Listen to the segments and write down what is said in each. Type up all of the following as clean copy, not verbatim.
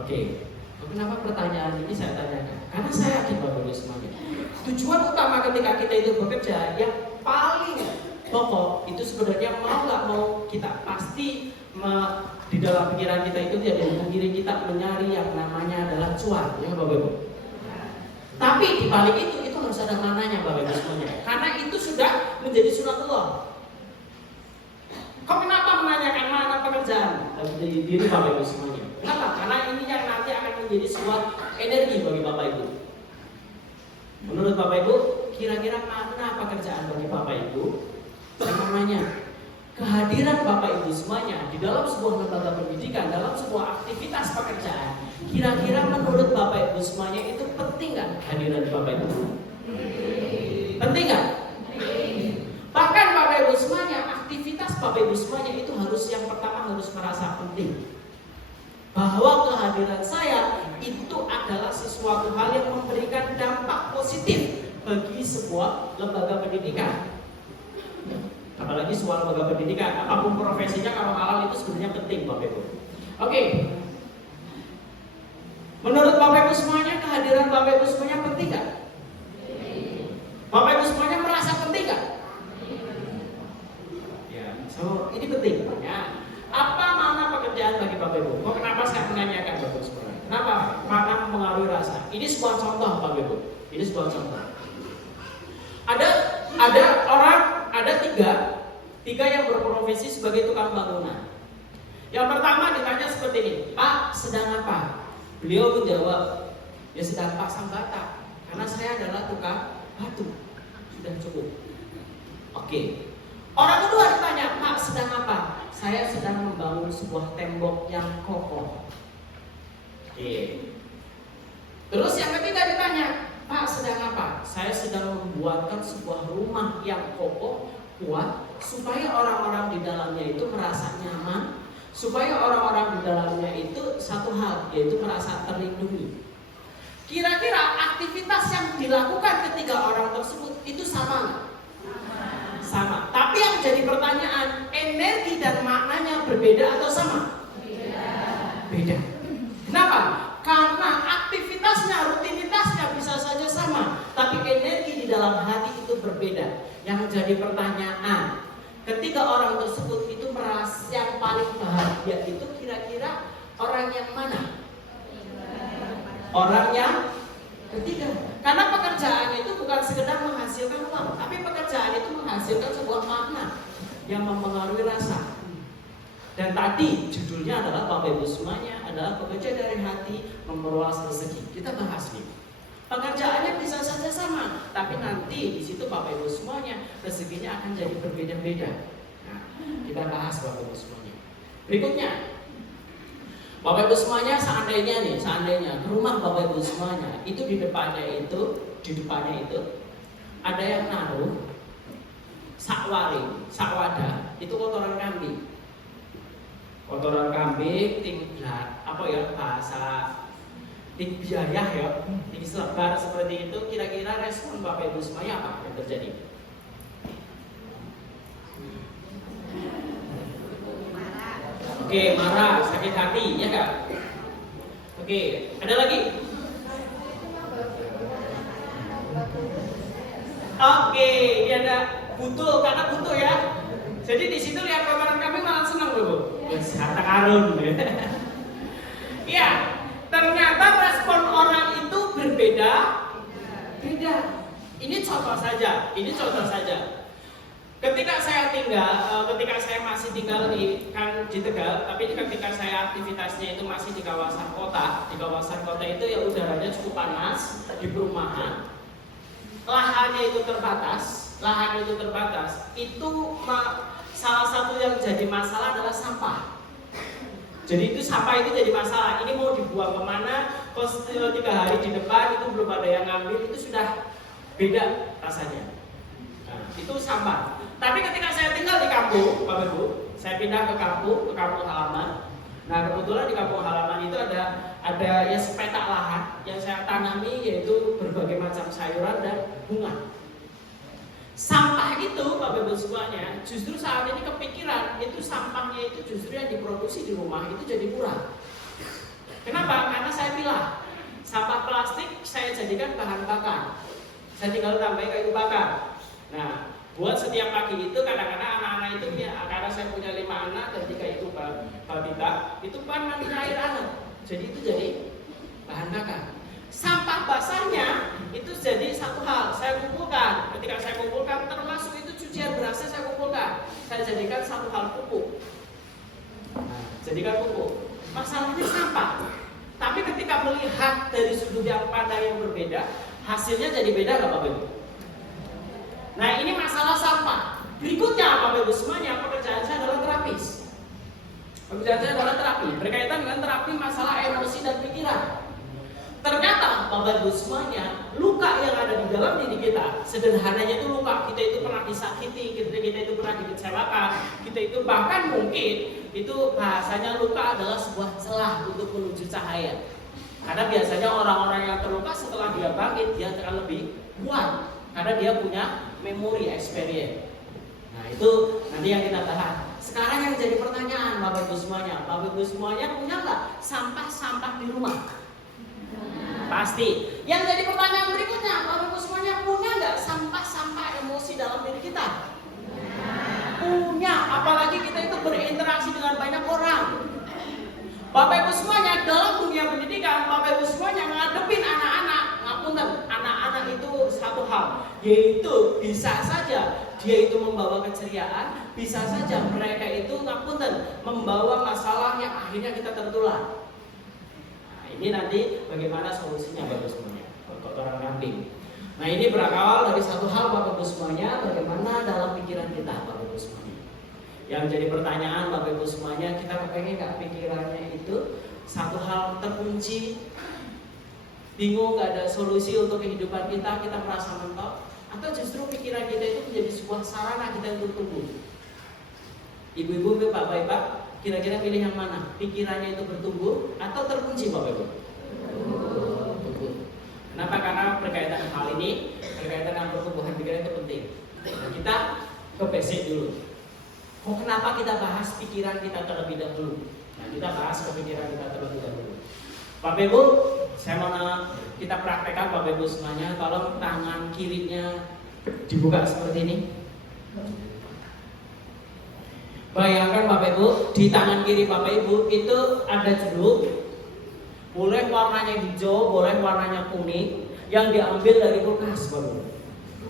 Oke, kenapa pertanyaan ini saya tanyakan? Karena saya yakin Bapak Ibu semuanya, tujuan utama ketika kita itu bekerja yang paling pokok itu sebenarnya mau nggak mau kita pasti di dalam pikiran kita itu tidak diri kita mencari yang namanya adalah cuan, ya Bapak Ibu. Tapi di balik itu harus ada mananya Bapak Ibu semuanya, karena itu sudah menjadi sunatullah. Kok kenapa menanyakan mana pekerjaan dari diri Bapak Ibu semuanya? Kenapa? Karena ini yang nanti akan menjadi sebuah energi bagi Bapak Ibu. Menurut Bapak Ibu, kira-kira mana pekerjaan bagi Bapak Ibu? Namanya kehadiran Bapak Ibu semuanya di dalam sebuah lembaga pendidikan, dalam sebuah aktivitas pekerjaan. Kira-kira menurut Bapak Ibu semuanya itu penting nggak kehadiran Bapak Ibu? Penting nggak? Bahkan Bapak Ibu semuanya, aktivitas Bapak Ibu semuanya itu harus yang pertama harus merasa penting. Bahwa kehadiran saya itu adalah sesuatu hal yang memberikan dampak positif bagi sebuah lembaga pendidikan. Apalagi sebuah lembaga pendidikan, apapun profesinya, kalau halal itu sebenarnya penting Bapak Ibu. Oke. Menurut Bapak Ibu semuanya, kehadiran Bapak Ibu semuanya penting nggak? Bapak Ibu semuanya merasa penting nggak? Ya, so ini penting. Ya. Apa mana pekerjaan bagi Bapak Ibu? Kok kenapa saya menanyakan Bapak Ibu semuanya? Kenapa? Karena mempengaruhi rasa. Ini sebuah contoh Bapak Ibu. Ini sebuah contoh. Ada orang, ada tiga yang berprofesi sebagai tukang bangunan. Yang pertama ditanya seperti ini, Pak sedang apa? Beliau menjawab, ya sedang pasang bata, karena saya adalah tukang batu. Sudah cukup. Oke. Orang kedua ditanya, Pak sedang apa? Saya sedang membangun sebuah tembok yang kokoh. Oke. Terus yang ketiga ditanya, Pak sedang apa? Saya sedang membuatkan sebuah rumah yang kokoh, kuat, supaya orang-orang di dalamnya itu merasa nyaman, supaya orang-orang di dalamnya itu satu hal, yaitu merasa terlindungi. Kira-kira aktivitas yang dilakukan ketiga orang tersebut itu sama nggak? Sama. Tapi yang jadi pertanyaan, energi dan maknanya berbeda atau sama? Beda. Kenapa? Karena aktivitasnya, rutinitasnya bisa saja sama, tapi energi di dalam hati itu berbeda. Yang jadi pertanyaan, ketika orang tersebut itu merasa yang paling bahagia itu kira-kira orang yang mana? Orang yang ketiga. Karena pekerjaannya itu bukan sekedar menghasilkan uang, tapi pekerjaan itu menghasilkan sebuah makna yang mempengaruhi rasa. Dan tadi judulnya adalah Bapak Ibu semuanya adalah bekerja dari hati memperluas rezeki. Kita bahas nih. Pekerjaannya bisa saja sama, tapi nanti di situ Bapak Ibu semuanya rezekinya akan jadi berbeda-beda. Nah, kita bahas Bapak Ibu semuanya. Berikutnya, Bapak Ibu semuanya seandainya ke rumah Bapak Ibu semuanya itu di depannya itu ada yang naruh sakwaring, sakwada itu kotoran kambing. Kotoran kambing, bahasa ting biayah ya, ting selebar seperti itu. Kira-kira respon Bapak Ibu semuanya apa yang terjadi? Oke, marah, sakit hati, ya kak? Oke, ada lagi? Oke, dia ada butuh, karena butuh ya. Jadi di situ lihat kotoran kambing malah senang loh, Bu. Harta karun. Iya, ternyata respon orang itu berbeda. Beda. Ini contoh saja. Ketika saya masih tinggal di Tegal, tapi ketika saya aktivitasnya itu masih di kawasan kota. Di kawasan kota itu ya udaranya cukup panas di perumahan. Lahannya itu terbatas. Itu salah satu yang jadi masalah adalah sampah. Jadi itu sampah itu jadi masalah. Ini mau dibuang kemana? Kos 3 hari di depan itu belum ada yang ngambil, itu sudah beda rasanya. Nah, itu sampah. Tapi ketika saya tinggal di kampung, Bapak Ibu, saya pindah ke kampung halaman. Nah kebetulan di kampung halaman itu ada ya sepetak lahan yang saya tanami, yaitu berbagai macam sayuran dan bunga. Sampah itu Bapak Ibu semuanya, justru saat ini kepikiran itu sampahnya itu justru yang diproduksi di rumah itu jadi murah. Kenapa? Karena saya pilah. Sampah plastik saya jadikan bahan bakar. Saya tinggal tambahin kayu bakar. Nah, buat setiap pagi itu kadang-kadang anak-anak itu karena saya punya 5 anak dan 3 itu balita, itu kan mandi air hangat. Jadi itu jadi bahan bakar. Sampah basahnya itu jadi satu hal, saya kumpulkan. Ketika saya kumpulkan, termasuk itu cucian berasnya saya kumpulkan. Saya jadikan satu hal pupuk. Nah, jadikan pupuk. Masalahnya sampah. Tapi ketika melihat dari sudut yang pandang yang berbeda, hasilnya jadi beda nggak Bapak Ibu? Nah, ini masalah sampah. Berikutnya Bapak Ibu semuanya, pekerjaan saya adalah terapis. Pekerjaan saya adalah terapi, berkaitan dengan terapi masalah emosi dan pikiran. Ternyata Bapak Ibu semuanya, luka yang ada di dalam diri kita, sederhananya itu luka, kita itu pernah disakiti, kita itu pernah dikecewakan, kita itu bahkan mungkin itu bahasanya luka adalah sebuah celah untuk menuju cahaya. Karena biasanya orang-orang yang terluka setelah dia bangkit, dia akan lebih kuat karena dia punya memori experience. Nah, itu nanti yang kita bahas. Sekarang yang jadi pertanyaan Bapak Ibu semuanya, Bapak Ibu semuanya punya nggak sampah-sampah di rumah? Pasti. Yang jadi pertanyaan berikutnya, Bapak Ibu semuanya punya nggak sampah-sampah emosi dalam diri kita? Punya. Apalagi kita itu berinteraksi dengan banyak orang. Bapak Ibu semuanya dalam dunia pendidikan, Bapak Ibu semuanya ngadepin anak-anak. Ngapunten, anak-anak itu satu hal, yaitu bisa saja dia itu membawa keceriaan, bisa saja mereka itu ngapunten membawa masalah yang akhirnya kita tertular. Ini nanti bagaimana solusinya Bapak Ibu semuanya, kotoran kambing. Nah, ini berakal dari satu hal Bapak Ibu semuanya, bagaimana dalam pikiran kita Bapak Ibu semuanya. Yang jadi pertanyaan Bapak Ibu semuanya, kita kepengen nggak pikirannya itu satu hal terkunci, bingung nggak ada solusi untuk kehidupan kita, kita merasa mentok, atau justru pikiran kita itu menjadi sebuah sarana kita untuk tumbuh. Ibu-ibu, bapak-bapak, kira-kira pilih yang mana? Pikirannya itu bertumbuh atau terkunci Bapak Ibu? Bertumbuh. Kenapa? Karena berkaitan hal ini, berkaitan dengan pertumbuhan pikiran itu penting. Nah, kita ke basic dulu. Oh, kenapa kita bahas pikiran kita terlebih dahulu? Nah, kita bahas ke pikiran kita terlebih dahulu. Bapak Ibu, saya mau kita praktekkan Bapak Ibu semuanya. Tolong tangan kirinya dibuka seperti ini. Bayangkan Bapak Ibu, di tangan kiri Bapak Ibu itu ada jeruk. Boleh warnanya hijau, boleh warnanya kuning, yang diambil dari kulkas Bapak Ibu.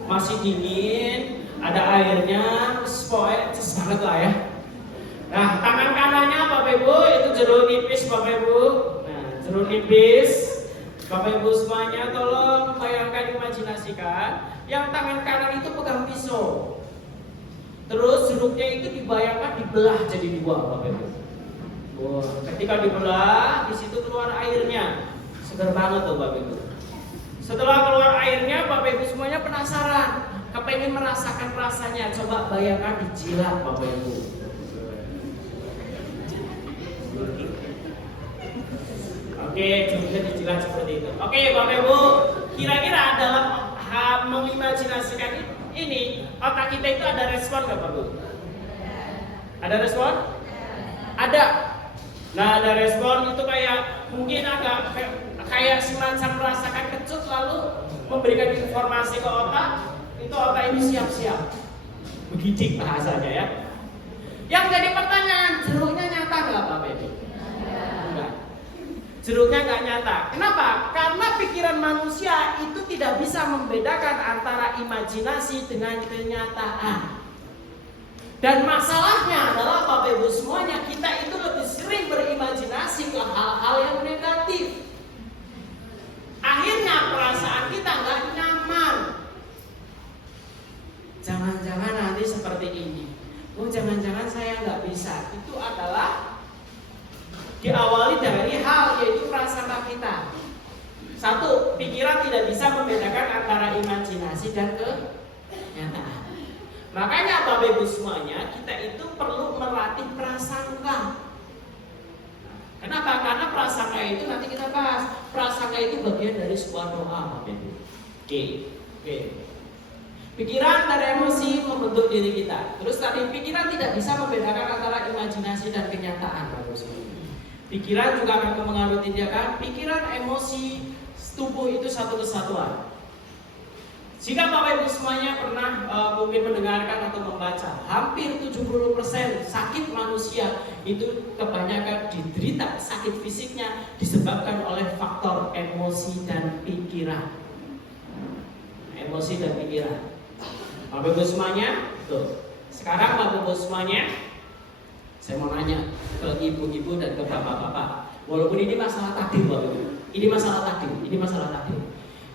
Masih dingin, ada airnya, pokoknya ces banget lah ya. Nah, tangan kanannya Bapak Ibu itu jeruk nipis Bapak Ibu. Nah, jeruk nipis. Bapak Ibu semuanya tolong bayangkan, imajinasikan yang tangan kanan itu pegang pisau. Terus jeruknya itu dibayangkan dibelah jadi dua Bapak Ibu. Wah, ketika dibelah, di situ keluar airnya. Segar banget tuh Bapak Ibu. Setelah keluar airnya, Bapak Ibu semuanya penasaran, kepengen merasakan rasanya. Coba bayangkan dijilat Bapak Ibu. Oke, jeruknya dijilat seperti itu. Oke, Bapak Ibu, kira-kira dalam mengimajinasikan ini, otak kita itu ada respon nggak Bapak Ibu? Ada respon? Ada. Nah, ada respon itu kayak mungkin agak kayak semacam merasakan kecut lalu memberikan informasi ke otak, itu otak ini siap-siap. Begidik bahasanya ya. Yang jadi pertanyaan, jeruknya nyata nggak Bapak Ibu? Enggak. Jeruknya nggak nyata. Kenapa? Karena pikiran manusia itu tidak bisa membedakan antara imajinasi dengan kenyataan. Dan masalahnya adalah Bapak Ibu semuanya, kita itu lebih sering berimajinasi ke hal-hal yang negatif. Akhirnya perasaan kita nggak nyaman. Jangan-jangan nanti seperti ini. Oh, jangan-jangan saya nggak bisa. Itu adalah diawali dari hal, yaitu prasangka kita. Satu, pikiran tidak bisa membedakan antara imajinasi dan kenyataan. Makanya Bapak Ibu semuanya, kita itu perlu melatih prasangka. Kenapa? Karena prasangka itu nanti kita bahas. Prasangka itu bagian dari sebuah doa Bapak Ibu. Oke. Pikiran dan emosi membentuk diri kita. Terus tadi pikiran tidak bisa membedakan antara imajinasi dan kenyataan Bapak Ibu semuanya. Pikiran juga akan mempengaruhi tindakan. Pikiran, emosi, tubuh itu satu kesatuan. Jika Bapak Ibu semuanya pernah mungkin mendengarkan atau membaca, hampir 70% sakit manusia itu kebanyakan diderita sakit fisiknya disebabkan oleh faktor emosi dan pikiran. Emosi dan pikiran. Bapak Ibu semuanya, tuh. Sekarang Bapak Ibu semuanya, saya mau nanya ke ibu-ibu dan ke bapak-bapak. Walaupun ini masalah takdir Bapak Ibu. Ini masalah takdir.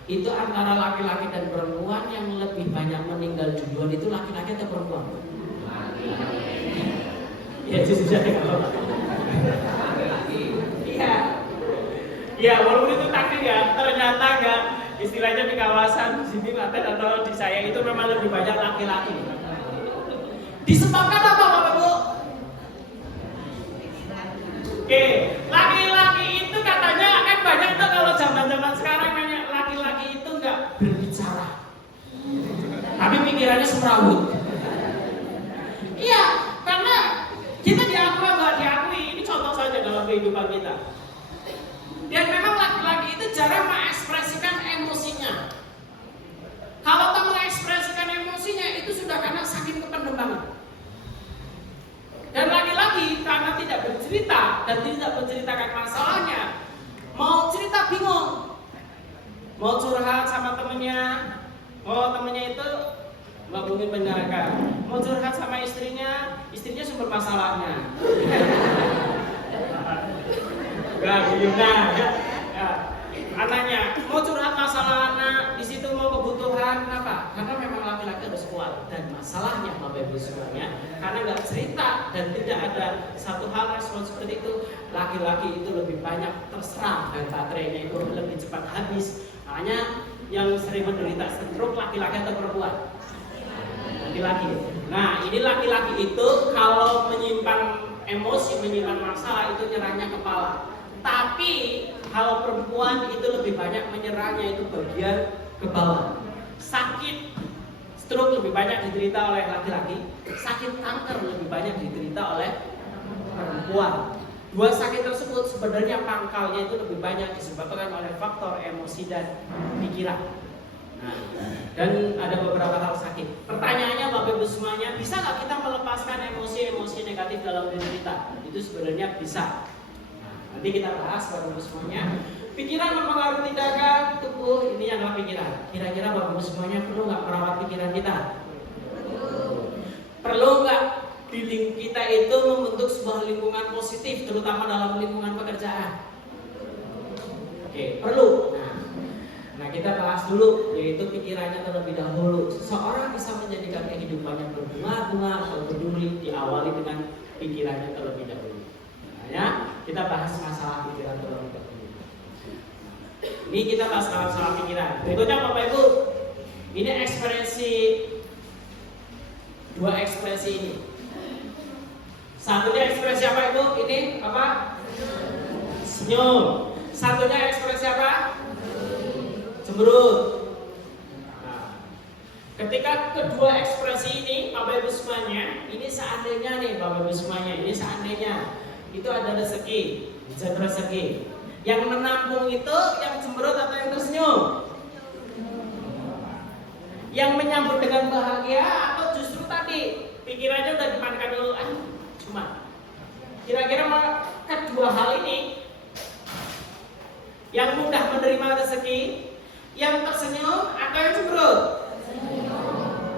Itu antara laki-laki dan perempuan yang lebih banyak meninggal duluan itu laki-laki atau perempuan? Ya justru saja kalau iya, walaupun itu takdir ya, ternyata enggak. Istilahnya di kawasan di sini atau di saya itu memang lebih banyak laki-laki. Disebabkan apa Bapak Ibu? Oke, laki-laki itu katanya akan banyak tuh kalau zaman-zaman sekarang banyak laki-laki itu enggak berbicara. Tapi pikirannya semrawut. Iya, karena kita diakui enggak diakui, ini contoh saja dalam kehidupan kita. Dan memang laki-laki itu jarang mengekspresikan emosinya. Kalau tak mengekspresikan emosinya itu sudah karena saking kependemangan. Dan laki-laki karena tidak bercerita dan tidak menceritakan masalahnya, mau cerita bingung, mau curhat sama temennya, temennya itu nggak mungkin mendengarkan, mau curhat sama istrinya sumber masalahnya. Anaknya mau curhat masalah anak, di situ mau kebutuhan apa? Karena memang laki-laki harus kuat dan masalahnya Bapak Ibu semuanya, karena nggak cerita dan tidak ada satu hal respon seperti itu, laki-laki itu lebih banyak terserang dan baterainya itu lebih cepat habis. Makanya yang sering menderita stroke laki-laki atau perempuan? Laki-laki. Nah ini laki-laki itu kalau menyimpan emosi, menyimpan masalah itu nyerahnya kepala. Tapi kalau perempuan itu lebih banyak menyerahnya itu bagian ke bawah. Sakit stroke lebih banyak diderita oleh laki-laki, sakit kanker lebih banyak diderita oleh perempuan. Dua sakit tersebut sebenarnya pangkalnya itu lebih banyak disebabkan oleh faktor emosi dan pikiran. Nah, dan ada beberapa hal sakit. Pertanyaannya Bapak Ibu semuanya, bisa nggak kita melepaskan emosi-emosi negatif dalam diri kita? Itu sebenarnya bisa. Nanti kita bahas Bapak Ibu semuanya. Pikiran mempengaruhi tindakan tubuh, ini adalah pikiran. Kira-kira Bapak Ibu semuanya perlu nggak merawat pikiran kita? Perlu nggak di kita itu membentuk sebuah lingkungan positif, terutama dalam lingkungan pekerjaan? Oke, perlu. Nah kita bahas dulu, yaitu pikirannya terlebih dahulu. Seseorang bisa menjadikan kehidupannya berbunga-bunga atau berduri diawali dengan pikirannya terlebih dahulu. Nah, kita bahas masalah pikiran terlebih dahulu. Ini kita bahas masalah pikiran. Berikutnya Bapak Ibu, ini dua ekspresi ini. Satunya ekspresi apa Ibu? Ini apa? Senyum. Satunya ekspresi apa? Cemberut. Nah, ketika kedua ekspresi ini Bapak Ibu semuanya, ini seandainya nih Bapak Ibu semuanya, ini seandainya itu ada rezeki, hujan rezeki. Yang menampung itu yang cemberut atau yang tersenyum? Yang menyambut dengan bahagia atau justru tadi pikirannya udah dimankan dulu, cuma. Kira-kira kedua hal ini yang mudah menerima rezeki, yang tersenyum atau yang cemberut?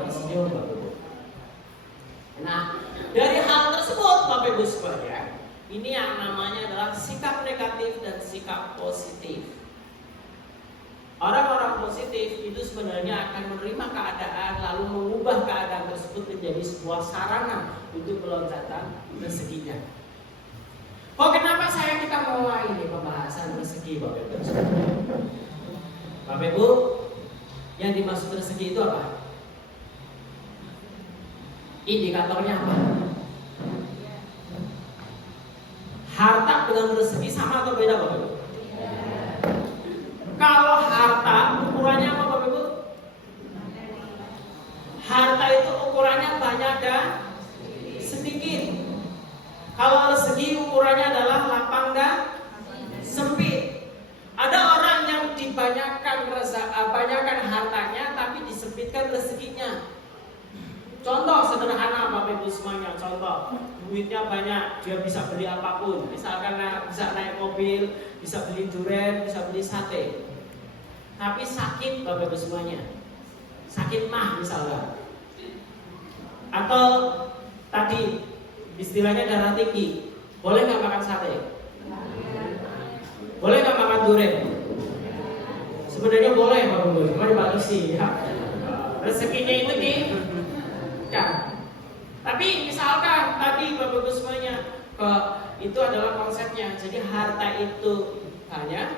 Tersenyum. Nah, dari hal tersebut Bapak Ibu sekalian, ini yang namanya adalah sikap negatif dan sikap positif. Orang-orang positif itu sebenarnya akan menerima keadaan lalu mengubah keadaan tersebut menjadi sebuah sarana untuk peloncatan rezekinya. Kenapa kita mulai ini pembahasan rezeki Bapak Ibu? Bapak Ibu, yang dimaksud rezeki itu apa? Indikatornya apa? Harta dengan rezeki sama atau beda Bapak Ibu? Kalau harta ukurannya apa Bapak Ibu? Harta itu ukurannya banyak dan sedikit. Kalau rezeki ukurannya adalah lapang enggak? Sempit. Ada orang yang banyakkan hartanya tapi disempitkan rezekinya. Contoh sederhana Bapak Ibu semuanya, contoh duitnya banyak, dia bisa beli apapun. Misalkan bisa naik mobil, bisa beli durian, bisa beli sate. Tapi sakit Bapak Ibu semuanya, sakit mah misalnya. Atau tadi istilahnya darah tinggi, boleh nggak makan sate? Boleh nggak makan durian? Sebenarnya boleh Bapak Ibu, cuma dibatasi ya. Rezekinya itu kan. Tapi misalkan tadi Bapak Ibu semuanya itu adalah konsepnya. Jadi harta itu banyak,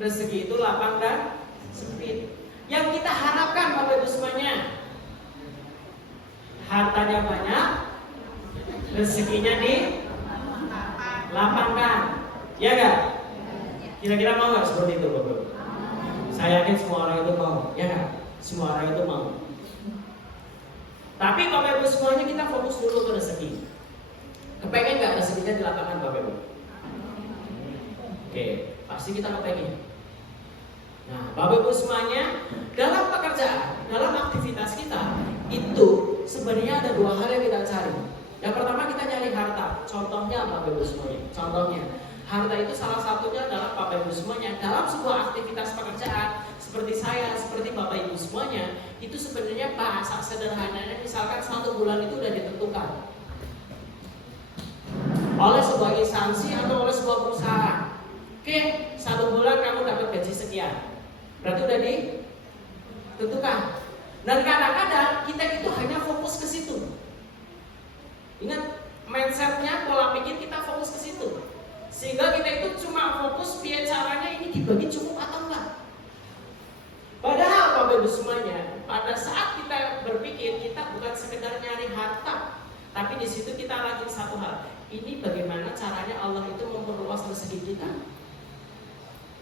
rezeki itu lapang dan sempit. Yang kita harapkan Bapak Ibu semuanya, hartanya banyak, rezekinya dilapangkan. Ya enggak? Kira-kira mau nggak seperti itu Bapak Ibu? Saya yakin semua orang itu mau, ya enggak? Semua orang itu mau. Tapi Bapak Ibu semuanya kita fokus dulu ke rezeki. Kepengen nggak rezekinya di lapangan Bapak Ibu? Oke, pasti kita kepengen. Nah, Bapak Ibu semuanya, dalam pekerjaan, dalam aktivitas kita itu sebenarnya ada dua hal yang kita cari. Yang pertama kita nyari harta. Contohnya Bapak Ibu semuanya. Contohnya, harta itu salah satunya adalah Bapak Ibu semuanya dalam sebuah aktivitas pekerjaan. Seperti saya, seperti Bapak Ibu semuanya, itu sebenarnya bahasa sederhananya misalkan 1 bulan itu udah ditentukan oleh sebuah instansi atau oleh sebuah perusahaan. Oke, 1 bulan kamu dapat gaji sekian, berarti udah ditentukan. Dan kadang-kadang kita itu hanya fokus ke situ. Ingat, mindsetnya, pola pikir kita fokus ke situ, sehingga kita itu cuma fokus biar caranya ini dibagi cukup atau enggak. Padahal Bapak Ibu semuanya, pada saat kita berpikir kita bukan sekedar nyari harta, tapi di situ kita lagi satu hal. Ini bagaimana caranya Allah itu memperluas rezeki kita.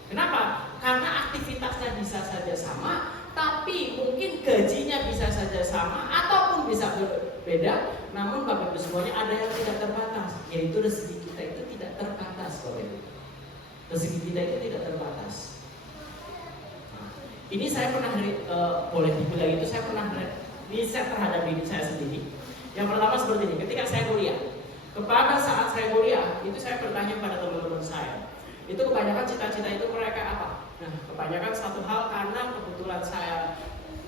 Kenapa? Karena aktivitasnya bisa saja sama, tapi mungkin gajinya bisa saja sama ataupun bisa berbeda. Namun Bapak Ibu semuanya ada yang tidak terbatas, yaitu rezeki kita itu tidak terbatas Bapak Ibu. Rezeki kita itu tidak terbatas. Ini saya pernah boleh dibilang itu saya pernah riset terhadap diri saya sendiri. Yang pertama seperti ini, ketika saya kuliah, kepada saat saya kuliah itu saya bertanya pada teman-teman saya, itu kebanyakan cita-cita itu mereka apa? Nah, kebanyakan satu hal karena kebetulan saya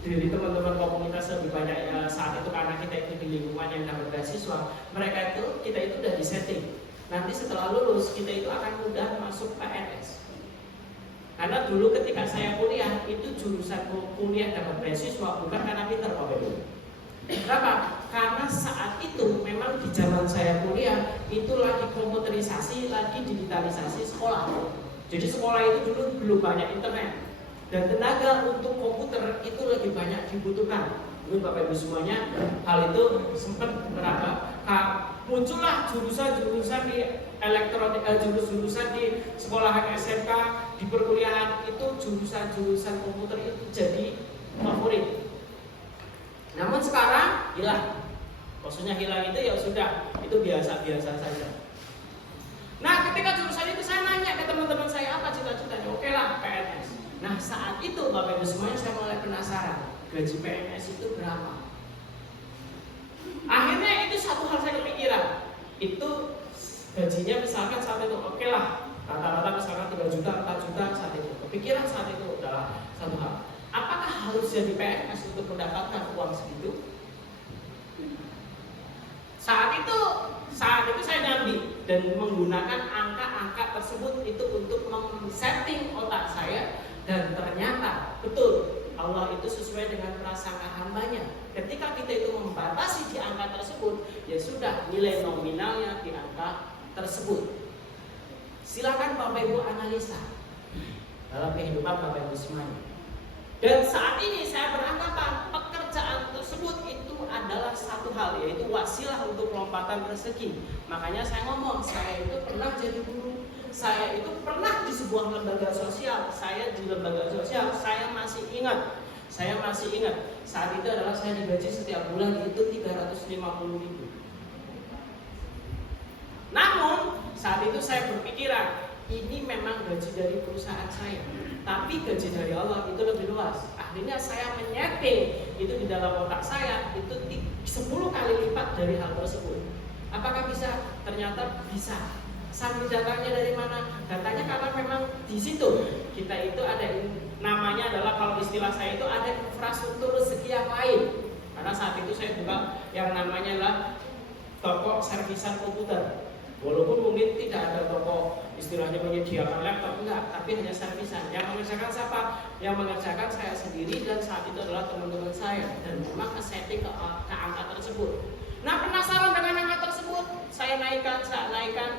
dari teman-teman komunitas lebih banyak saat itu karena kita itu di lingkungan yang dapat beasiswa, mereka itu kita itu udah disetting. Nanti setelah lulus kita itu akan mudah masuk PNS. Karena dulu ketika saya kuliah itu jurusan kuliah dapat beasiswa bukan karena pintar Bapak Ibu. Kenapa? Karena saat itu memang di zaman saya kuliah itu lagi komputerisasi, lagi digitalisasi sekolah. Jadi sekolah itu dulu belum banyak internet dan tenaga untuk komputer itu lebih banyak dibutuhkan. Mungkin Bapak Ibu semuanya hal itu sempat meraba. Muncullah jurusan-jurusan di elektronik, jurusan di sekolahan SMK, di perkuliahan itu jurusan-jurusan komputer itu jadi favorit. Namun sekarang hilang. Maksudnya hilang itu ya sudah, itu biasa-biasa saja. Nah, ketika jurusan itu saya nanya ke teman-teman saya apa cita-citanya, oke lah PNS. Nah, saat itu Bapak Ibu semuanya saya mulai penasaran, gaji PNS itu berapa? Akhirnya itu satu hal saya kepikiran, itu gajinya misalkan saat itu oke lah, rata-rata misalkan 3 juta, 4 juta saat itu. Kepikiran saat itu adalah satu hal, apakah harus jadi PNS untuk mendapatkan uang segitu? Saat itu saya nyambi dan menggunakan angka-angka tersebut itu untuk men-setting otak saya, dan ternyata betul Allah itu sesuai dengan prasangka hambanya. Ketika kita itu membatasi di angka tersebut, ya sudah nilai nominalnya di angka tersebut. Silakan Bapak Ibu analisa dalam kehidupan Bapak Ibu semuanya. Dan saat ini saya beranggapan pekerjaan tersebut itu adalah satu hal, yaitu wasilah untuk lompatan rezeki. Makanya saya ngomong, saya itu pernah jadi guru, saya itu pernah di sebuah lembaga sosial. Saya di lembaga sosial, saya masih ingat saat itu adalah saya digaji setiap bulan itu 350.000. Namun saat itu saya berpikiran, ini memang gaji dari perusahaan saya, tapi gaji dari Allah itu lebih luas. Akhirnya saya menyeting itu di dalam otak saya, itu 10 kali lipat dari hal tersebut. Apakah bisa? Ternyata bisa. Sambil datanya dari mana? Datanya karena memang di situ kita itu ada, namanya adalah, kalau istilah saya itu ada infrastruktur rezeki yang lain. Karena saat itu saya buka yang namanya adalah toko servisan komputer. Walaupun mungkin tidak ada toko istilahnya menyediakan laptop, enggak, tapi hanya servisan. Yang mengerjakan siapa? Yang mengerjakan saya sendiri, dan saat itu adalah teman-teman saya, dan memang setting ke angka tersebut. Nah, penasaran dengan angka tersebut, saya naikkan,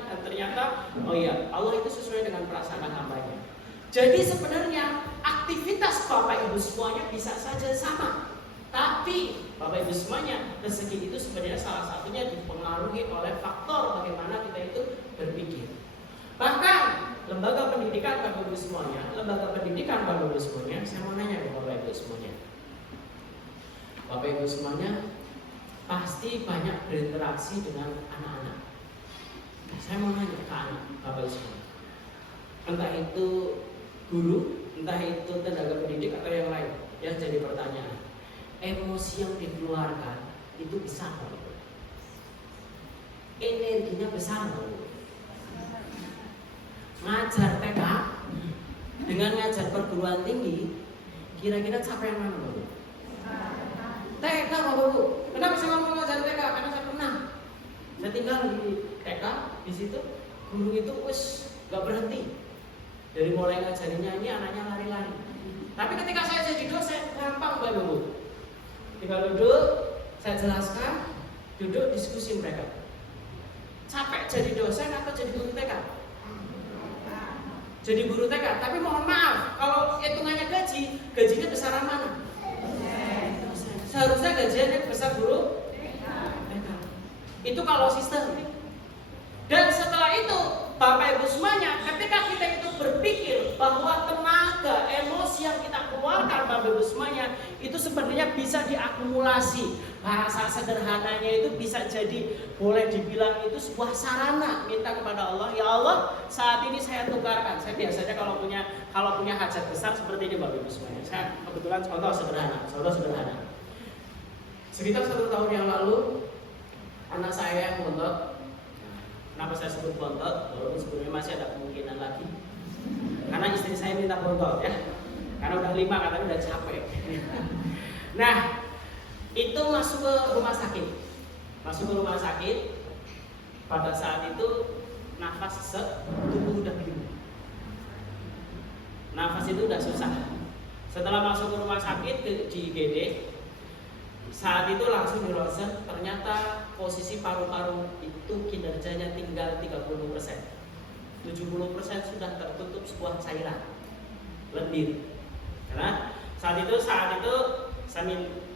dan ternyata, oh iya, Allah itu sesuai dengan perasaan hambanya. Jadi sebenarnya aktivitas Bapak Ibu semuanya bisa saja sama, tapi Bapak Ibu semuanya, rezeki itu sebenarnya salah satunya dipengaruhi oleh faktor bagaimana kita itu berpikir. Bahkan lembaga pendidikan Bapak Ibu semuanya, saya mau nanya ke Bapak Ibu semuanya. Bapak Ibu semuanya pasti banyak berinteraksi dengan anak-anak. Saya mau nanya ke anak Bapak Ibu semuanya. Entah itu guru, entah itu tenaga pendidik atau yang lain. Yang jadi pertanyaan, emosi yang dikeluarkan itu besar Bapak? Energinya besar Bapak? Ngajar TK dengan ngajar perguruan tinggi, kira-kira capek yang mana Bapak? TK Bapak Ibu. Kenapa saya ngomong ngajar TK? Karena saya pernah. Saya tinggal di TK, di situ guru itu gak berhenti. Dari mulai ngajarin nyanyi, anaknya lari-lari. Tapi ketika saya jadi dosen, gampang Bapak Ibu. Tinggal duduk, saya jelaskan, duduk diskusi mereka. Capek jadi dosen atau jadi guru TK? Jadi guru TK, tapi mohon maaf, kalau hitungannya gajinya besaran mana? Seharusnya gajinya besar guru TK. Itu kalau sistem. Dan setelah itu, Bapak Ibu semuanya, ketika kita itu berpikir bahwa tenaga, emosi yang kita keluarkan Bapak Ibu semuanya, itu sebenarnya bisa diakumulasi. Bahasa sederhananya itu bisa jadi, boleh dibilang itu sebuah sarana minta kepada Allah. Ya Allah, saat ini saya tukarkan. Saya biasanya kalau punya hajat besar seperti ini Bapak Ibu semuanya. Saya kebetulan contoh sederhana. Sekitar 1 tahun yang lalu, anak saya yang bontot. Kenapa saya sebut bontot? Walaupun sebenarnya masih ada kemungkinan lagi. Karena istri saya minta bontot ya. Karena udah 5, katanya udah capek. Nah, itu masuk ke rumah sakit. Pada saat itu nafas tubuh udah bingung. Nafas itu udah susah. Setelah masuk ke rumah sakit di IGD, saat itu langsung di ronsen, ternyata posisi paru-paru itu kinerjanya tinggal 30%. 70% sudah tertutup sebuah cairan lendir. Karena saat itu saya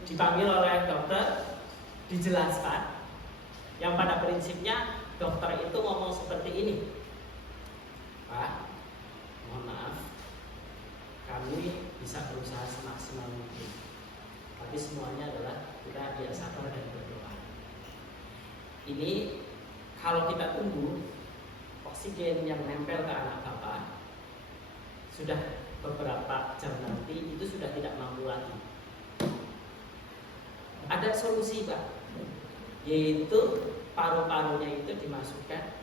dipanggil oleh dokter, dijelaskan yang pada prinsipnya dokter itu ngomong seperti ini, Pak, mohon maaf, kami bisa berusaha semaksimal mungkin, tapi semuanya adalah kita dia sabar dan berdoa. Ini kalau kita tunggu oksigen yang nempel ke anak bapak sudah beberapa jam nanti itu sudah tidak mampu lagi. Ada solusi Pak, yaitu paru-parunya itu dimasukkan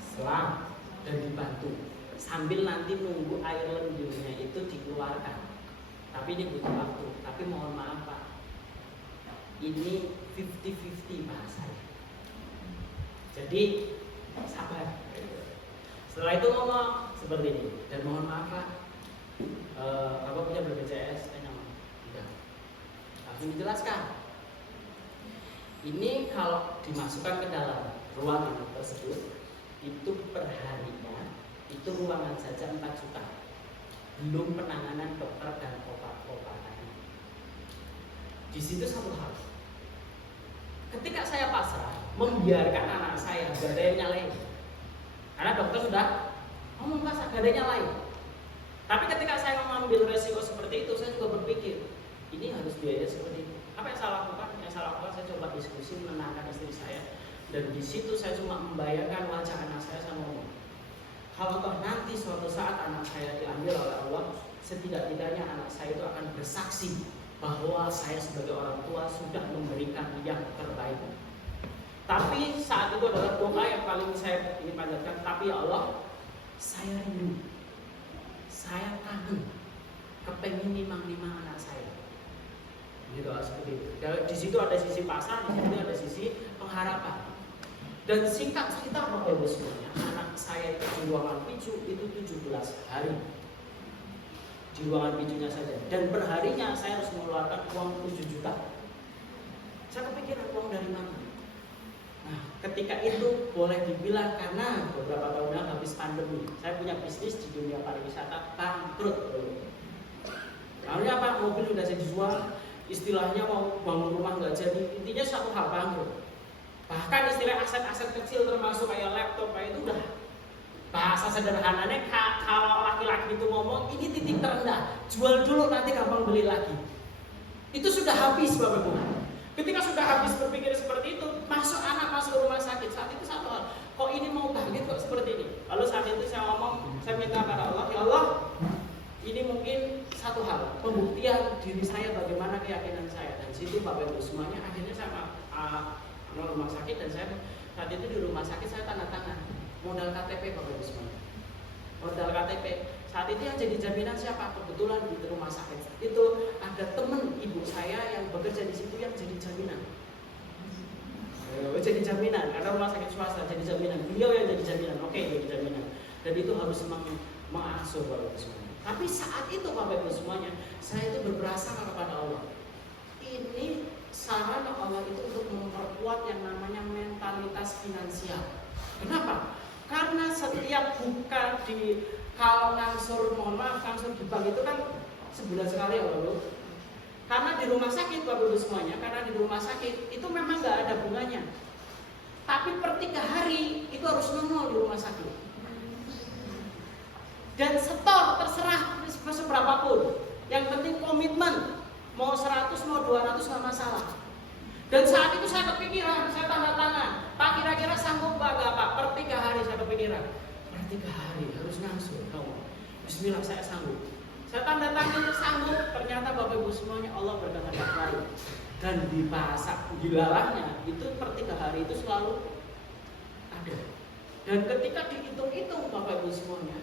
selang dan dibantu sambil nanti nunggu air lendirnya itu dikeluarkan. Tapi ini butuh waktu. Tapi mohon maaf Pak, ini 50-50 bahasanya. Jadi sabar. Setelah itu ngomong seperti ini, dan mohon maaf Pak, Bapak punya BPJS, tidak. Langsung dijelaskan. Ini kalau dimasukkan ke dalam ruangan tersebut, itu perharinya itu ruangan saja 4 juta. Belum penanganan dokter dan obat-obatan. Di situ satu hal. Ketika saya pasrah, membiarkan anak saya gadanya lain. Karena dokter sudah ngomong Pak, gadanya lain. Tapi ketika saya mengambil resiko seperti itu, saya juga berpikir, ini harus biaya seperti itu. Apa yang saya lakukan? Yang saya lakukan, saya coba diskusi menenangkan istri saya. Dan di situ saya cuma membayangkan wajah anak saya setidak-tidaknya anak saya itu akan bersaksi bahwa saya sebagai orang tua sudah memberikan yang terbaik. Tapi saat itu adalah doa yang paling saya ingin panjatkan. Tapi ya Allah, saya rindu, saya kangen, kepengen nimang-nimang anak saya. Gitu, seperti itu. Di situ ada sisi pasrah, di situ ada sisi pengharapan. Dan singkat cerita Bapak Ibu semuanya, anak saya itu di ruangan picu itu 17 hari. Di ruangan picunya saja. Dan perharinya saya harus mengeluarkan uang 7 juta. Saya kepikiran uang dari mana? Nah, ketika itu boleh dibilang karena beberapa tahun yang habis pandemi, saya punya bisnis di dunia pariwisata bangkrut. Lalu apa? Mobil udah saya jual, istilahnya mau bangun rumah nggak jadi, intinya satu hal bangkrut. Bahkan istilah aset-aset kecil termasuk kayak laptop kayak itu udah bahasa sederhananya kalau laki-laki itu ngomong ini titik terendah, jual dulu nanti gampang beli lagi. Itu sudah habis Bapak Ibu. Ketika sudah habis berpikir seperti itu, masuk ke rumah sakit. Saat itu satu hal, kok ini mau bangkit kok seperti ini. Lalu saat itu saya ngomong, saya minta kepada Allah, ya Allah, ini mungkin satu hal, pembuktian diri saya bagaimana keyakinan saya. Dan situ Bapak Ibu semuanya akhirnya saya rumah sakit dan saya saat itu di rumah sakit saya tanda tangan modal KTP Bapak Ibu semuanya. Modal KTP. Saat itu yang jadi jaminan siapa? Kebetulan di rumah sakit saat itu ada teman ibu saya yang bekerja di situ yang jadi jaminan. Jadi jaminan karena rumah sakit swasta jadi jaminan. Beliau yang jadi jaminan. Oke, jadi jaminan. Dan itu harus mengasuh Bapak Ibu semuanya. Tapi saat itu Bapak Ibu semuanya, saya itu berprasangka kepada Allah. Ini sarana Allah itu untuk memperkuat yang namanya mentalitas finansial. Kenapa? Karena setiap buka di kalau ngangsur, mohon maaf, ngangsur di bank itu kan sebulan sekali ya Bapak. Karena di rumah sakit Bapak Ibu semuanya, karena di rumah sakit itu memang nggak ada bunganya. Tapi per 3 hari itu harus nol di rumah sakit. Dan setor terserah seberapapun. Yang penting komitmen. Mau 100, mau 200 nggak masalah. Dan saat itu saya kepikiran, saya tanda tangan. Pak kira-kira sanggup Pak nggak Pak? Per 3 hari saya kepikiran. Per 3 hari harus ngangsur. Bismillah saya sanggup. Saya tanda tangan sanggup. Ternyata Bapak Ibu semuanya Allah berkehendak lain. Dan di bahasa dilalahnya itu per 3 hari itu selalu ada. Dan ketika dihitung-hitung Bapak Ibu semuanya,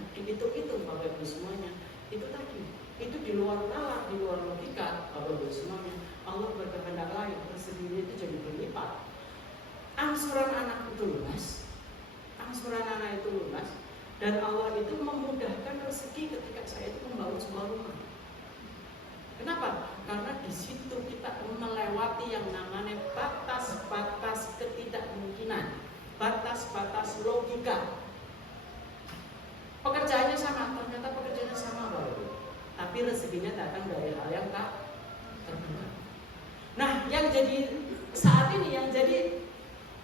itu tadi. Itu di luar nalar, di luar logika Bapak Ibu semuanya. Allah berkehendak lain, rezekinya itu jadi berlipat. Angsuran anak itu lunas, dan Allah itu memudahkan rezeki ketika saya itu membangun sebuah rumah. Kenapa? Karena di situ kita melewati yang namanya batas-batas ketidakmungkinan, batas-batas logika. Pekerjaannya sama, ternyata pekerjaannya sama Bapak. Tapi rezekinya datang dari hal yang tak terduga. Nah, yang jadi saat ini yang jadi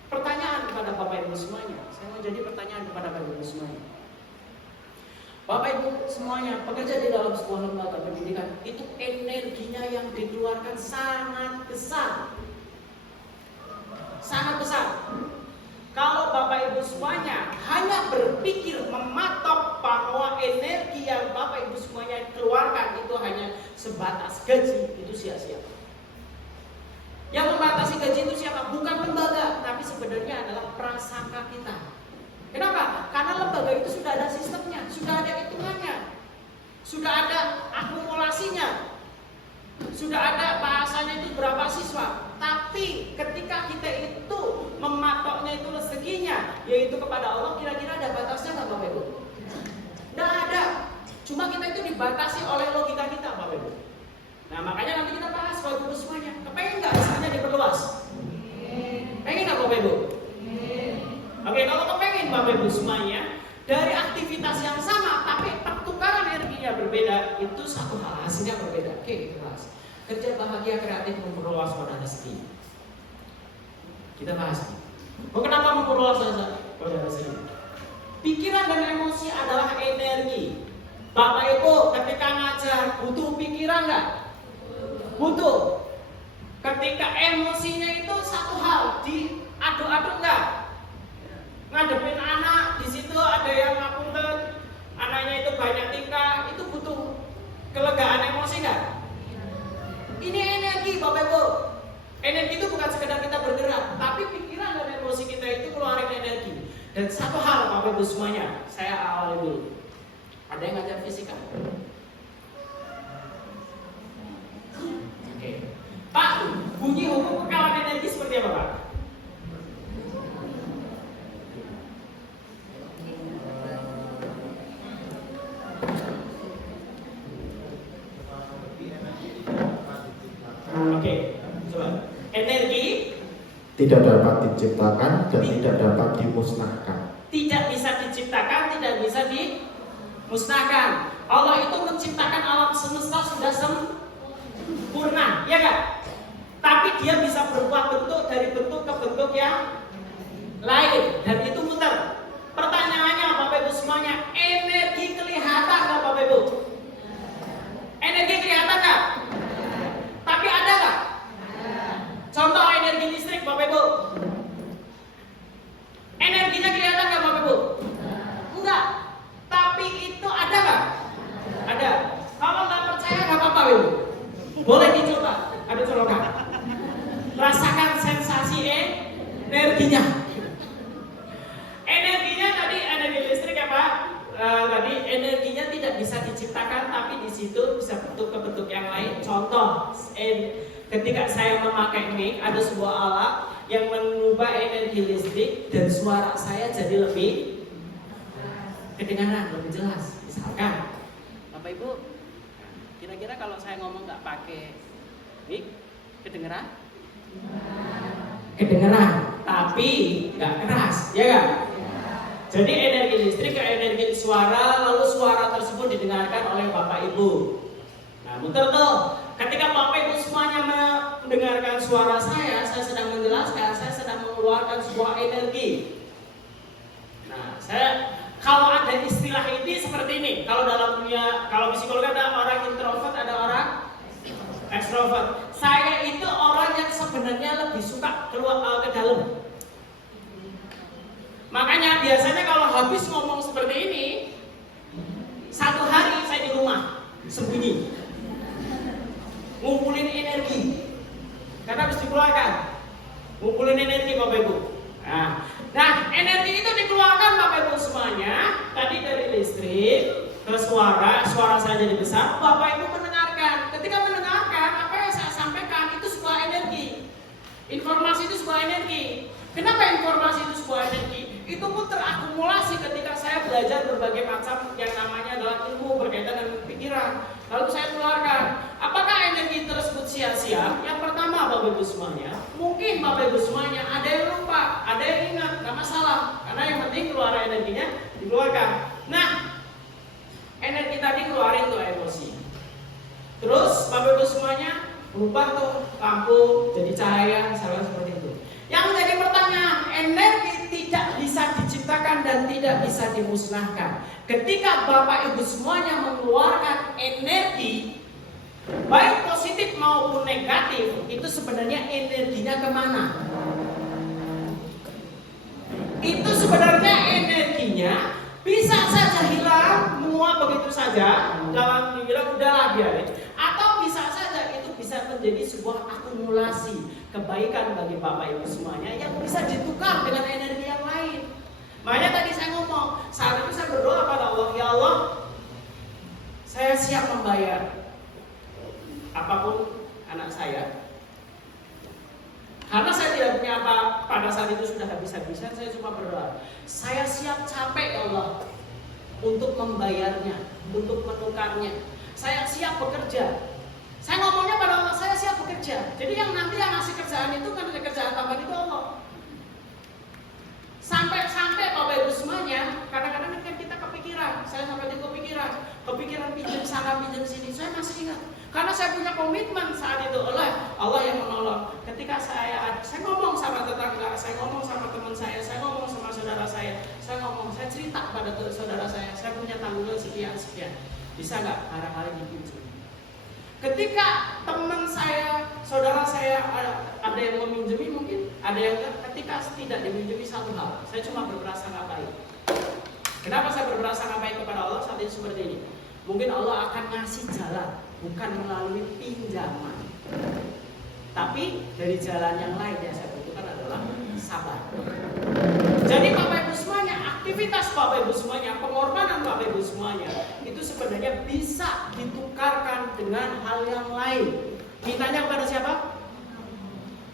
pertanyaan kepada Bapak Ibu semuanya. Saya mau jadi pertanyaan kepada Bapak Ibu semuanya. Bapak Ibu semuanya bekerja di dalam sebuah lembaga pendidikan, itu energinya yang dikeluarkan sangat besar. Sangat besar. Kalau Bapak Ibu semuanya hanya berpikir mematok bahwa energi yang Bapak Ibu semuanya keluarkan itu hanya sebatas gaji, itu sia-sia. Yang membatasi gaji itu siapa? Bukan lembaga, tapi sebenarnya adalah prasangka kita. Kenapa? Karena lembaga itu sudah ada sistemnya, sudah ada hitungannya, sudah ada akumulasinya, sudah ada bahasanya itu berapa siswa. Tapi ketika kita itu mematoknya itu rezekinya, yaitu kepada Allah, kira-kira ada batasnya nggak Bapak Ibu? Nggak ada. Cuma kita itu dibatasi oleh logika kita Bapak Ibu. Nah makanya nanti kita bahas Bapak Ibu semuanya. Kepengen nggak rezekinya diperluas? Pengen nggak Bapak Ibu? Oke, kalau kepengen Bapak Ibu semuanya, dari aktivitas yang sama tapi pertukaran energinya berbeda, itu satu hal, hasilnya berbeda. Oke, kita bahas. Kerja bahagia kreatif memperluas wadah rezeki. Kita bahas. Kenapa memperluas wadah rezeki? Pikiran dan emosi adalah energi. Bapak Ibu ketika ngajar butuh pikiran nggak? Butuh. Ketika emosinya itu satu hal, diaduk-aduk nggak? Ngadepin anak, di situ ada yang ngapunten, anaknya itu banyak tingkah, itu butuh kelegaan emosi nggak? Ini energi Bapak Ibu. Energi itu bukan sekedar kita bergerak, tapi pikiran dan emosi kita itu keluarin energi. Dan satu hal Bapak Ibu semuanya, saya awali dulu. Ada yang ngajar fisika? Oke. Pak, bunyi hukum kekalan energi seperti apa Pak? Oke, coba. Energi tidak dapat diciptakan dan tidak dapat dimusnahkan. Tidak bisa diciptakan, tidak bisa dimusnahkan. Allah itu menciptakan alam semesta sudah sempurna, ya kan? Tapi dia bisa berubah bentuk dari bentuk ke bentuk yang lain, dan itu muter. Pertanyaannya Bapak Ibu semuanya, energi kelihatan nggak Bapak Ibu? Energi kelihatan nggak? Tapi ada nggak? Contoh energi listrik Bapak Ibu. Energinya kelihatan nggak Bapak Ibu? Enggak. Tapi itu ada nggak? Ada. Kalau nggak percaya nggak apa-apa Ibu. Boleh dicoba. Ada colokan. Rasakan sensasi energinya. Energinya tadi energi listrik ya Pak. Tadi energinya tidak bisa diciptakan, tapi di situ bisa bentuk ke bentuk yang lain. Contoh, ketika saya memakai mic, ada sebuah alat yang mengubah energi listrik dan suara saya jadi lebih kedengaran, lebih jelas. Misalkan, Bapak Ibu, kira-kira kalau saya ngomong nggak pakai mic, kedengeran? Kedengeran, tapi nggak keras, ya kan? Jadi energi listrik ke energi suara, lalu suara tersebut didengarkan oleh Bapak Ibu. Nah, muter tuh. Ketika Bapak Ibu semuanya mendengarkan suara saya sedang menjelaskan, saya sedang mengeluarkan sebuah energi. Nah, kalau ada istilah ini seperti ini. Kalau dalam dunia, kalau psikologi ada orang introvert, ada orang extrovert. Saya itu orang yang sebenarnya lebih suka keluar ke dalam. Makanya biasanya kalau habis ngomong seperti ini, satu hari saya di rumah sembunyi, ngumpulin energi, karena harus dikeluarkan, ngumpulin energi Bapak Ibu. Nah, energi itu dikeluarkan Bapak Ibu semuanya. Tadi dari listrik ke suara saya jadi besar. Bapak Ibu mendengarkan. Ketika mendengarkan, apa yang saya sampaikan itu sebuah energi. Informasi itu sebuah energi. Kenapa informasi itu sebuah energi? Itu pun terakumulasi ketika saya belajar berbagai macam yang namanya adalah ilmu berkaitan dengan pikiran. Lalu saya keluarkan. Apakah energi tersebut sia-sia? Yang pertama Bapak Ibu semuanya, mungkin Bapak Ibu semuanya ada yang lupa, ada yang ingat, gak masalah. Karena yang penting keluar energinya dikeluarkan. Nah, energi tadi keluarin tuh emosi. Terus Bapak Ibu semuanya berubah tuh lampu jadi cahaya, misalnya seperti itu. Yang menjadi pertanyaan, energi tidak bisa diciptakan dan tidak bisa dimusnahkan. Ketika Bapak Ibu semuanya mengeluarkan energi, baik positif maupun negatif, itu sebenarnya energinya kemana? Itu sebenarnya energinya bisa saja hilang, menguap begitu saja, dalam dibilang udahlah biarin. Atau bisa saja itu bisa menjadi sebuah akumulasi kebaikan bagi Bapak Ibu semuanya yang bisa ditukar dengan energi yang lain. Makanya tadi saya ngomong, saat itu saya berdoa pada Allah, ya Allah, saya siap membayar apapun anak saya. Karena saya tidak punya apa pada saat itu sudah habis-habisan, saya cuma berdoa, saya siap capek ya Allah untuk membayarnya, untuk menukarnya. Saya siap bekerja. Saya ngomongnya pada Allah, saya siap bekerja. Jadi yang nanti yang ngasih kerjaan itu kan ada kerjaan tambahan itu Allah. Sampai Bapak Ibu semuanya, kadang-kadang kan kita kepikiran, saya sampai di kepikiran pinjam sana pinjam sini. Saya masih ingat, karena saya punya komitmen saat itu oleh Allah yang menolong. Ketika saya ngomong sama tetangga, saya ngomong sama teman saya ngomong sama saudara saya cerita pada saudara saya punya tanggungan sekian. Bisa nggak barangkali dipinjam? Ketika teman saya, saudara saya ada yang meminjami mungkin, ada yang enggak. Ketika tidak diminjami satu hal, saya cuma berprasangka baik. Kenapa saya berprasangka baik kepada Allah saat ini seperti ini? Mungkin Allah akan ngasih jalan, bukan melalui pinjaman, tapi dari jalan yang lain yang saya butuhkan adalah sabar. Jadi Bapak Ibu semuanya, aktivitas Bapak Ibu semuanya, pengorbanan Bapak Ibu semuanya, itu sebenarnya bisa ditukarkan dengan hal yang lain. Mintanya kepada siapa?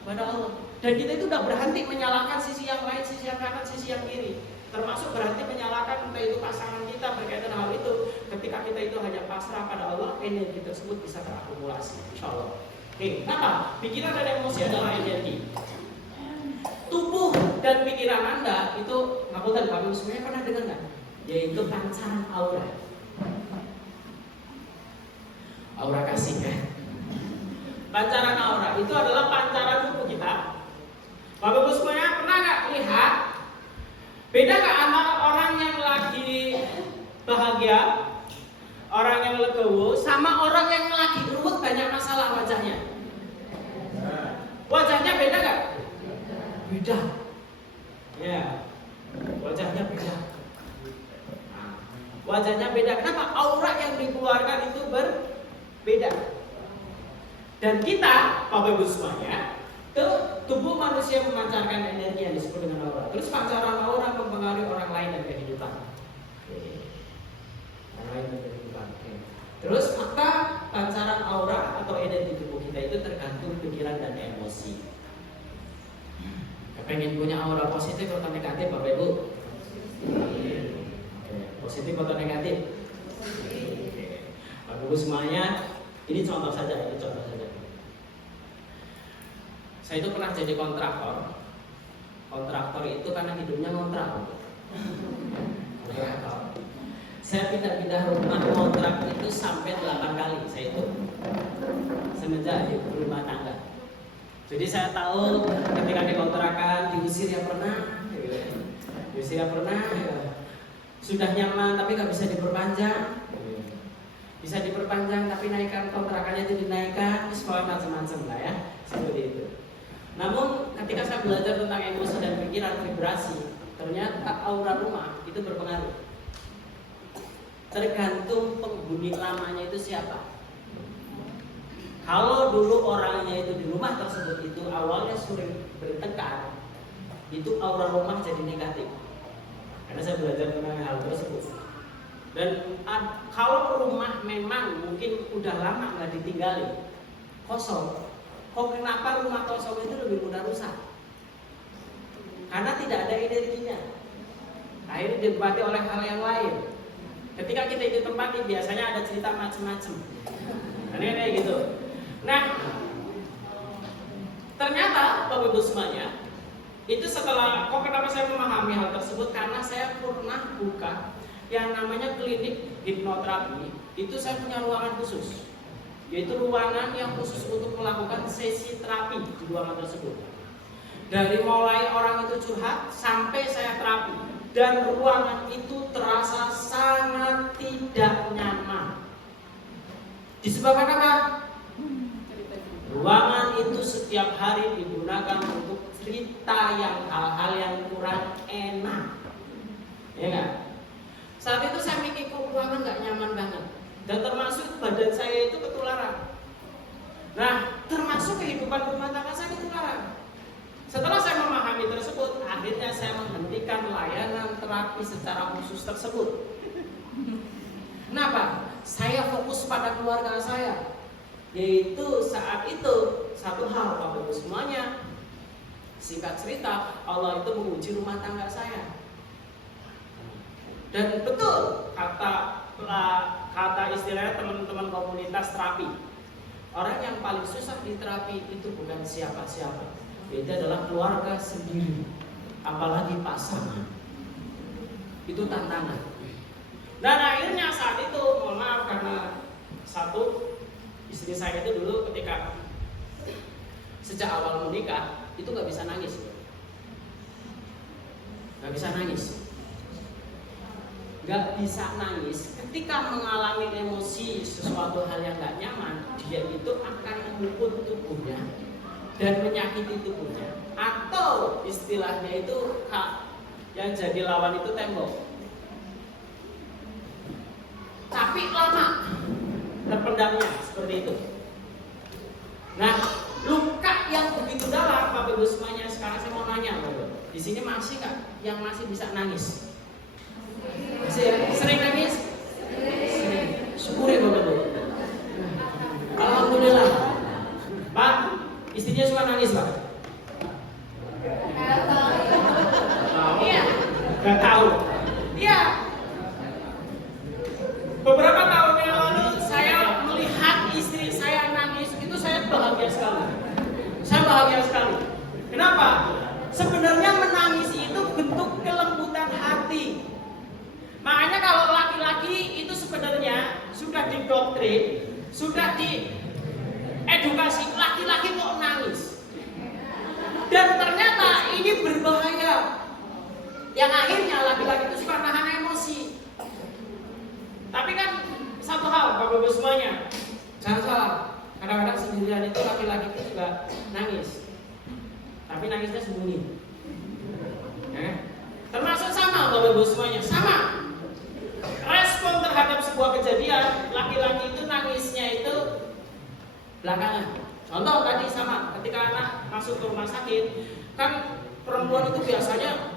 Kepada Allah. Dan kita itu udah berhenti menyalahkan sisi yang lain, sisi yang kanan, sisi yang kiri. Termasuk berhenti menyalahkan entah itu pasangan kita berkaitan hal itu. Ketika kita itu hanya pasrah pada Allah, energi tersebut bisa terakumulasi. Insya Allah. Oke, kenapa? Pikiran dan emosi adalah energi. Tubuh dan pikiran Anda itu, ngapunten Bapak Ibu semuanya pernah dengar nggak? Yaitu pancaran aura. Aura kasih ya. Pancaran aura itu adalah pancaran tubuh kita. Bapak Ibu semuanya pernah nggak lihat? Beda nggak antara orang yang lagi bahagia, orang yang legowo, sama orang yang lagi ruwet banyak masalah wajahnya? Wajahnya beda nggak? Beda. Ya, wajahnya beda. Wajahnya beda. Kenapa? Aura yang dikeluarkan itu berbeda. Dan kita, Bapak Ibu semuanya, tubuh manusia memancarkan energi yang disebut dengan aura. Terus pancaran aura mempengaruhi orang lain dan kehidupan. Orang lain dan kehidupan. Terus maka pancaran aura atau energi tubuh kita itu tergantung pikiran dan emosi. Pengen punya aura positif atau negatif, Bapak Ibu? Positif atau negatif? Bapak Ibu semuanya, ini contoh saja, Saya itu pernah jadi kontraktor. Kontraktor itu karena hidupnya ngontrak. Saya pindah-pindah rumah kontrak itu sampai 8 kali. Saya itu semenjak hidup rumah tangga. Jadi saya tahu ketika dikontrakan, diusir ya pernah, diusir ya pernah, sudah nyaman tapi nggak bisa diperpanjang, bisa diperpanjang tapi naikkan kontrakannya itu dinaikkan, sekolah macam-macam lah ya, seperti itu. Namun ketika saya belajar tentang emosi dan pikiran vibrasi, ternyata aura rumah itu berpengaruh. Tergantung penghuni lamanya itu siapa. Kalau dulu orangnya itu di rumah tersebut itu awalnya sering bertengkar, itu aura rumah jadi negatif. Karena saya belajar tentang hal tersebut. Dan kalau rumah memang mungkin udah lama nggak ditinggali, kosong. Kok kenapa rumah kosong itu lebih mudah rusak? Karena tidak ada energinya. Akhirnya ditempati oleh hal yang lain. Ketika kita itu tempati biasanya ada cerita macam-macam. Kayak gitu. Nah, ternyata Bapak Ibu semuanya, itu setelah kenapa saya memahami hal tersebut, karena saya pernah buka yang namanya klinik hipnoterapi. Itu saya punya ruangan khusus, yaitu ruangan yang khusus untuk melakukan sesi terapi di ruangan tersebut. Dari mulai orang itu curhat sampai saya terapi, dan ruangan itu terasa sangat tidak nyaman. Disebabkan apa? Ruangan itu setiap hari digunakan untuk cerita hal-hal yang kurang enak, ya kan? Saat itu saya mikir kok ruangan nggak nyaman banget, dan termasuk badan saya itu ketularan. Nah, termasuk kehidupan rumah tangga saya ketularan. Setelah saya memahami tersebut, akhirnya saya menghentikan layanan terapi secara khusus tersebut. Kenapa? Saya fokus pada keluarga saya. Yaitu saat itu satu hal Bapak Ibu semuanya, singkat cerita, Allah itu menguji rumah tangga saya. Dan betul kata istilahnya teman-teman komunitas terapi, orang yang paling susah di terapi itu bukan siapa-siapa, itu adalah keluarga sendiri, apalagi pasangan. Itu tantangan. Dan akhirnya saat itu, mohon maaf karena satu, istri saya itu dulu ketika sejak awal menikah itu nggak bisa nangis, nggak bisa nangis ketika mengalami emosi sesuatu hal yang nggak nyaman, dia itu akan memukul tubuhnya dan menyakiti tubuhnya, atau istilahnya itu yang jadi lawan itu tembok. Tapi tapi lama terpendamnya seperti itu. Nah, luka yang begitu dalam, Bapak Ibu semuanya, sekarang saya mau nanya, Bapak. Di sini masih nggak yang masih bisa nangis? Masih ya? Sering nangis? Sering. Syukur ya Bapak Ibu. Alhamdulillah. Pak, istrinya suka nangis Pak? Iya. Gak tahu. Iya. Beberapa tahun yang lalu saya melihat istri saya nangis, itu saya bahagia sekali. Saya bahagia sekali. Kenapa? Sebenarnya menangis itu bentuk kelembutan hati. Makanya kalau laki-laki itu sebenarnya sudah didoktrin, sudah diedukasi, laki-laki kok nangis. Dan ternyata ini berbahaya. Yang akhirnya laki-laki itu suka nahan emosi. Tapi kan satu hal Bapak Ibu semuanya, jangan salah. Kadang-kadang sendirian itu laki-laki itu juga nangis. Tapi nangisnya sembunyi. Termasuk sama Bapak Ibu semuanya, sama. Respon terhadap sebuah kejadian, laki-laki itu nangisnya itu belakangan. Contoh tadi sama, ketika anak masuk ke rumah sakit, kan perempuan itu biasanya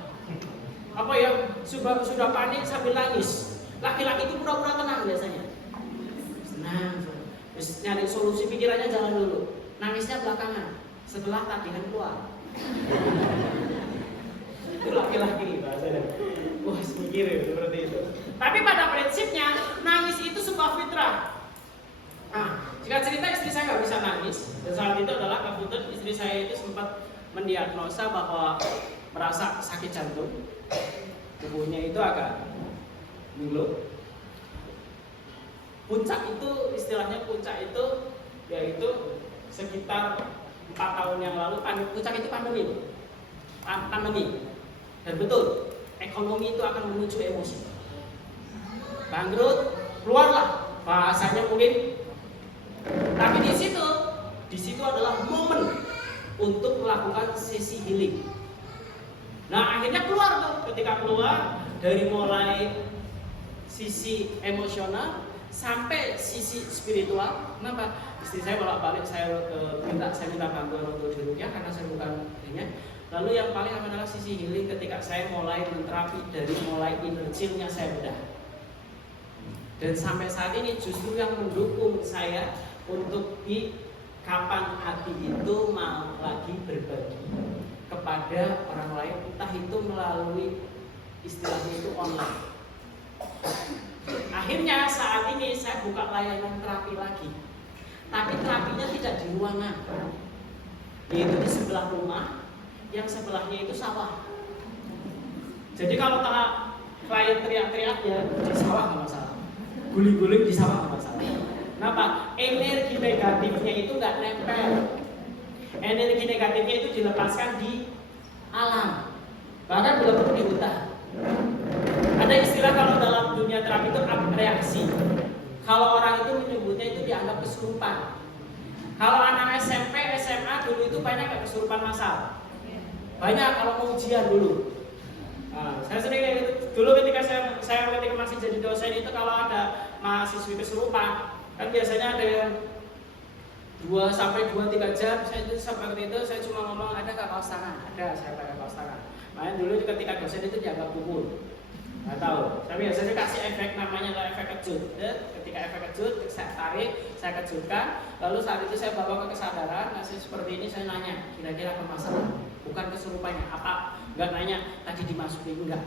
sudah panik sambil nangis. Laki-laki itu pura-pura tenang biasanya. Tenang. Terus nyari solusi pikirannya jalan dulu. Nangisnya belakangan, setelah tagihan keluar. Itu laki-laki bahasanya. Wah, mikir ya seperti itu. Tapi pada prinsipnya nangis itu sebuah fitrah. Nah, jika cerita istri saya nggak bisa nangis, dan saat itu adalah kebetulan istri saya itu sempat mendiagnosa bahwa merasa sakit jantung, tubuhnya itu agak ngilu. Puncak itu, istilahnya puncak itu, yaitu sekitar 4 tahun yang lalu. Puncak itu pandemi. Dan betul, ekonomi itu akan menuju emosi. Bangkrut, keluarlah bahasanya mungkin. Tapi di situ adalah momen untuk melakukan sesi healing. Nah, akhirnya keluar tuh. Ketika keluar dari mulai sisi emosional sampai sisi spiritual. Kenapa? Istri saya bolak-balik saya minta bantuan untuk diruqyah karena saya bukan ahlinya. Lalu yang paling adalah sisi healing ketika saya mulai menterapi dari mulai inner child-nya saya bedah. Dan sampai saat ini justru yang mendukung saya untuk di kapan hati itu mau lagi berbagi kepada orang lain, entah itu melalui istilahnya itu online. Akhirnya saat ini saya buka layanan terapi lagi, tapi terapinya tidak di ruangan, yaitu di sebelah rumah, yang sebelahnya itu sawah. Jadi kalau klien teriak-teriak ya di sawah nggak masalah, guling-guling di sawah nggak masalah. Kenapa? Energi negatifnya itu nggak nempel. Energi negatifnya itu dilepaskan di alam, bahkan belum perlu di hutan. Ada istilah kalau dalam dunia terapi itu reaksi. Kalau orang itu menyebutnya itu dianggap kesurupan. Kalau anak SMP, SMA dulu itu banyak kayak kesurupan massal. Banyak kalau mau ujian dulu. Nah, saya sering kayak gitu. Dulu ketika saya ketika masih jadi dosen itu kalau ada mahasiswi kesurupan, kan biasanya ada yang 2 sampai 2-3 jam. Saya itu seperti itu, saya cuma ngomong, ada nggak kaos tangan? Ada, saya pakai kaos tangan. Makanya dulu ketika dosen itu dianggap kubur. Nggak tahu. Saya biasanya kasih efek namanya efek kejut. Ketika efek kejut, saya tarik, saya kejutkan. Lalu saat itu saya bawa ke kesadaran. Masih seperti ini saya nanya, kira-kira apa masalah? Bukan kesurupannya. Apa? Nggak nanya. Tadi dimasukin enggak.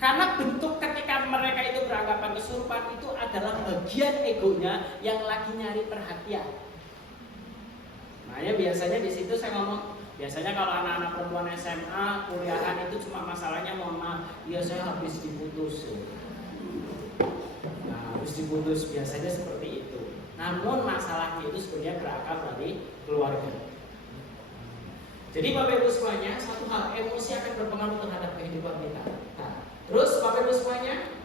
Karena bentuk ketika mereka itu beranggapan kesurupan itu adalah bagian egonya yang lagi nyari perhatian. Makanya biasanya di situ saya ngomong. Biasanya kalau anak-anak perempuan SMA, kuliahan itu cuma masalahnya mohon maaf, ya saya habis diputus. Nah, habis diputus biasanya seperti itu. Namun masalahnya itu sebenarnya berakar dari keluarga. Jadi Bapak Ibu semuanya, satu hal, emosi akan berpengaruh terhadap kehidupan kita. Nah, terus Bapak Ibu semuanya,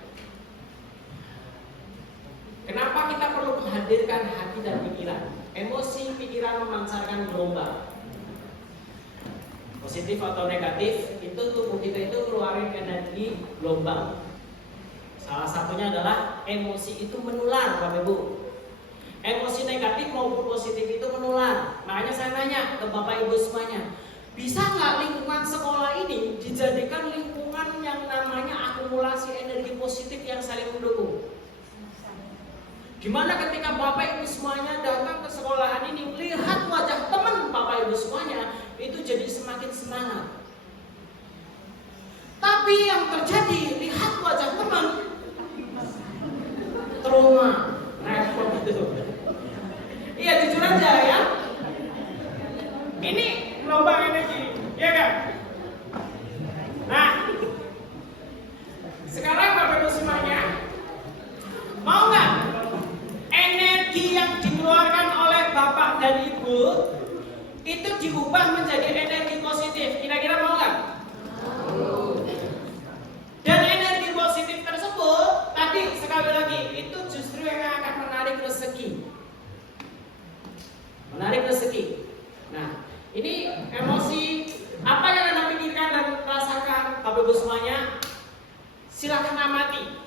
kenapa kita perlu menghadirkan hati dan pikiran? Emosi, pikiran memancarkan gelombang. Positif atau negatif, itu tubuh kita itu keluarin energi gelombang. Salah satunya adalah emosi itu menular, Bapak Ibu. Emosi negatif maupun positif itu menular. Makanya saya nanya ke Bapak Ibu semuanya, bisa nggak lingkungan sekolah ini dijadikan lingkungan yang namanya akumulasi energi positif yang saling mendukung? Gimana ketika Bapak Ibu semuanya datang ke sekolahan ini, lihat wajah teman Bapak Ibu semuanya, itu jadi semakin semangat. Tapi yang terjadi, lihat wajah teman, trauma, repot itu. Iya, jujur aja ya. Ini gelombang energi, ya kan? Nah, sekarang Bapak Ibu semuanya, mau nggak energi yang dikeluarkan oleh Bapak dan Ibu itu diubah menjadi energi positif? Kira-kira mau nggak? Dan energi positif tersebut, tadi sekali lagi, itu justru yang akan menarik rezeki. Menarik rezeki. Nah, ini emosi apa yang Anda pikirkan dan rasakan, Bapak Ibu semuanya, silakan amati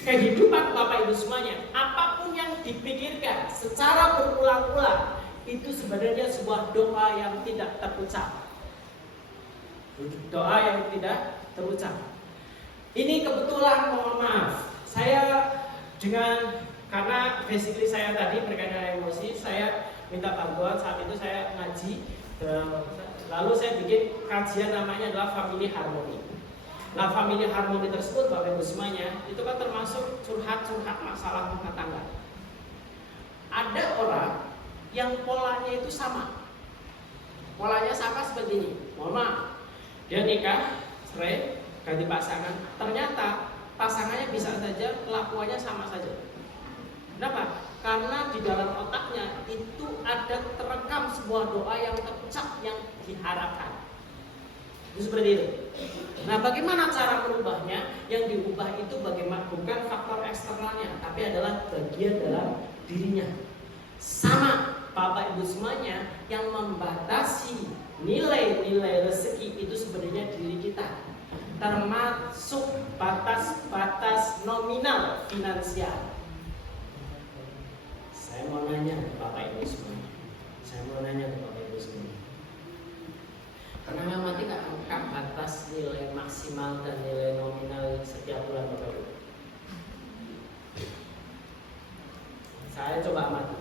kehidupan Bapak Ibu semuanya. Apapun yang dipikirkan secara berulang-ulang, itu sebenarnya sebuah doa yang tidak terucap. Doa yang tidak terucap. Ini kebetulan, mohon maaf, saya karena basically saya tadi berkaitan dengan emosi, saya minta bantuan. Saat itu saya ngaji, lalu saya bikin kajian namanya adalah Family Harmony. Nah, Family Harmony tersebut, Bapak Ibu semuanya, itu kan termasuk curhat-curhat masalah rumah tangga. Ada orang yang polanya itu sama. Polanya sama seperti ini. Mohon maaf, dia nikah, cerai, ganti pasangan. Ternyata pasangannya bisa saja kelakuannya sama saja. Kenapa? Karena di dalam otaknya itu ada terekam sebuah doa yang terucap yang diharapkan. Itu seperti itu. Nah, bagaimana cara merubahnya? Yang diubah itu bagaimana? Bukan faktor eksternalnya, tapi adalah bagian dalam dirinya. Sama Bapak Ibu semuanya, yang membatasi nilai-nilai rezeki itu sebenarnya diri kita. Termasuk batas-batas nominal finansial. Saya mau nanya ke Bapak Ibu semuanya. Pernah ngamati nggak angka batas nilai maksimal dan nilai nominal setiap bulan Bapak Ibu? Saya coba amati.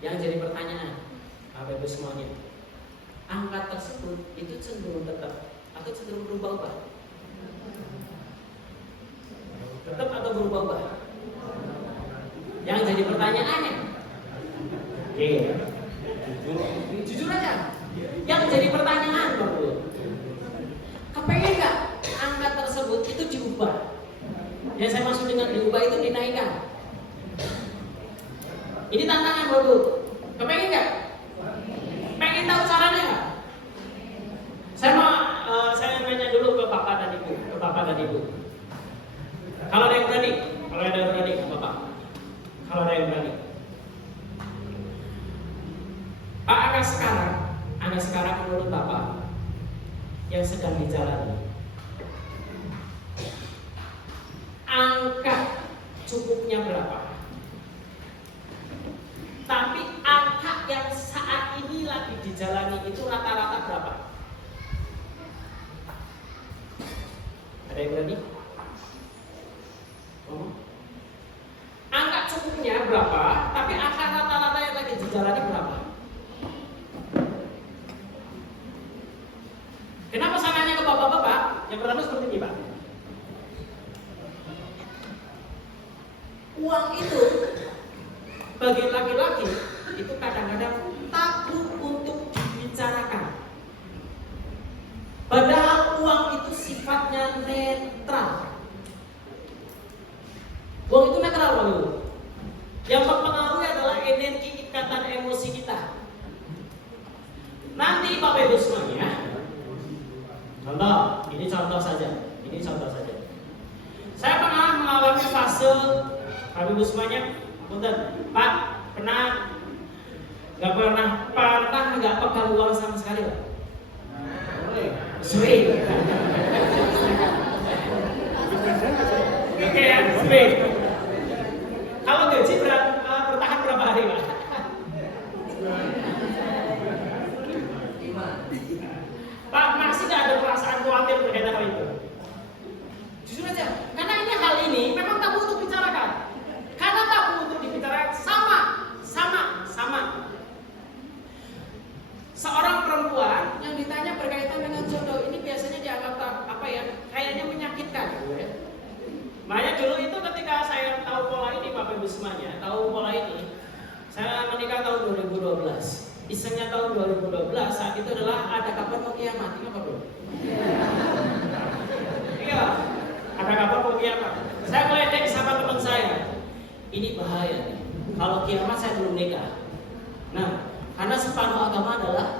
Yang jadi pertanyaan Bapak Ibu semuanya, angka tersebut itu cenderung tetap atau cenderung berubah-ubah? Tetap atau berubah-ubah? Yang jadi pertanyaannya, jujur aja. Yang jadi pertanyaan, Bapak, kepengen nggak angka tersebut itu diubah? Yang saya maksud dengan diubah itu dinaikkan. Ini tantangan, Bapak. Kepengen nggak? Pengen tahu caranya nggak? Saya nanya dulu ke Bapak dan Ibu. Kalau ada yang berani, Bapak. Kalau ada yang berani. Pak, angka sekarang menurut Bapak yang sedang dijalani, angka cukupnya berapa? Tapi angka yang saat ini lagi dijalani itu rata-rata berapa? Ada yang berani? Angka cukupnya berapa? Tapi angka rata-rata yang lagi dijalani berapa? Kenapa saya nanya ke bapak-bapak? Yang pertama seperti ini, Pak. Uang itu bagi laki-laki itu kadang-kadang tabu untuk dibicarakan. Padahal uang itu sifatnya netral. Uang itu netral, Pak Ibu. Yang mempengaruhi adalah energi ikatan emosi kita. Nanti Bapak Ibu semuanya, ini contoh saja. Saya pernah mengalami fase, Bapak Ibu semuanya, Pak, nggak pegang uang sama sekali, Pak? Sering. Oke, Great. Kalau gaji bertahan berapa hari, Pak? Pak, masih nggak ada perasaan khawatir berkaitan hal itu? Jujur aja, karena ini hal ini memang tabu untuk bicarakan. Karena tabu untuk dibicarakan sama. Seorang perempuan yang ditanya berkaitan dengan jodoh ini biasanya dianggap kayaknya menyakitkan. Makanya dulu itu ketika saya tahu pola ini, Bapak Ibu semuanya, tahu pola ini, saya menikah tahun 2012. Isengnya tahun 2012 saat itu adalah ada kabar mau kiamat. Ingat Bro? Iya, ada kabar mau kiamat. Saya meledek sama teman saya. Ini bahaya nih. Kalau kiamat saya belum nikah. Nah, karena separuh agama adalah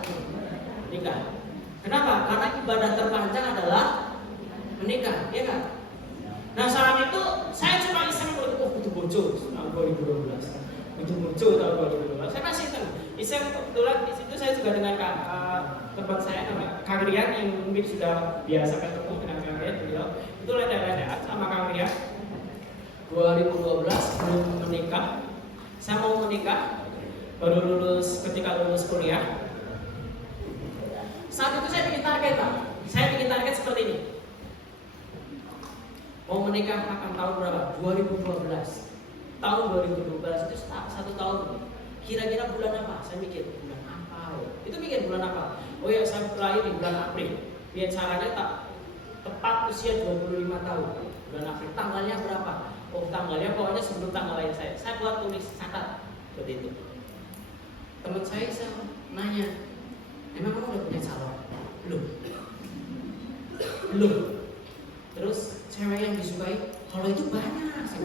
menikah. Kenapa? Karena ibadah terpanjang adalah menikah, ya kan? Nah saat itu saya cuma iseng butuh bojo tahun 2012. Butuh bojo tahun 2012. Saya masih iseng kebetulan di situ saya juga dengan teman saya Kang Rian yang mungkin sudah biasa ketemu dengan Kang Rian beliau. Itu ledekan sama Kang Rian. 2012 belum menikah. Saya mau menikah. Baru ketika lulus kuliah. Saat itu saya bikin target, Pak. Saya bikin target seperti ini. Mau menikah akan tahun berapa? 2012. Tahun 2012 itu 1 tahun. Kira-kira bulan apa? Saya mikir bulan apa ya? Itu mikir bulan apa? Oh ya, saya lahir di bulan April. Biar caranya tepat usia 25 tahun. Bulan April. Tanggalnya berapa? Oh, tanggalnya pokoknya sebelum tanggal lahir saya. Saya buat tulis catat seperti itu. Teman saya nanya, emang kamu udah punya calon? Belum. Terus cewek yang disukai, kalau itu banyak sih.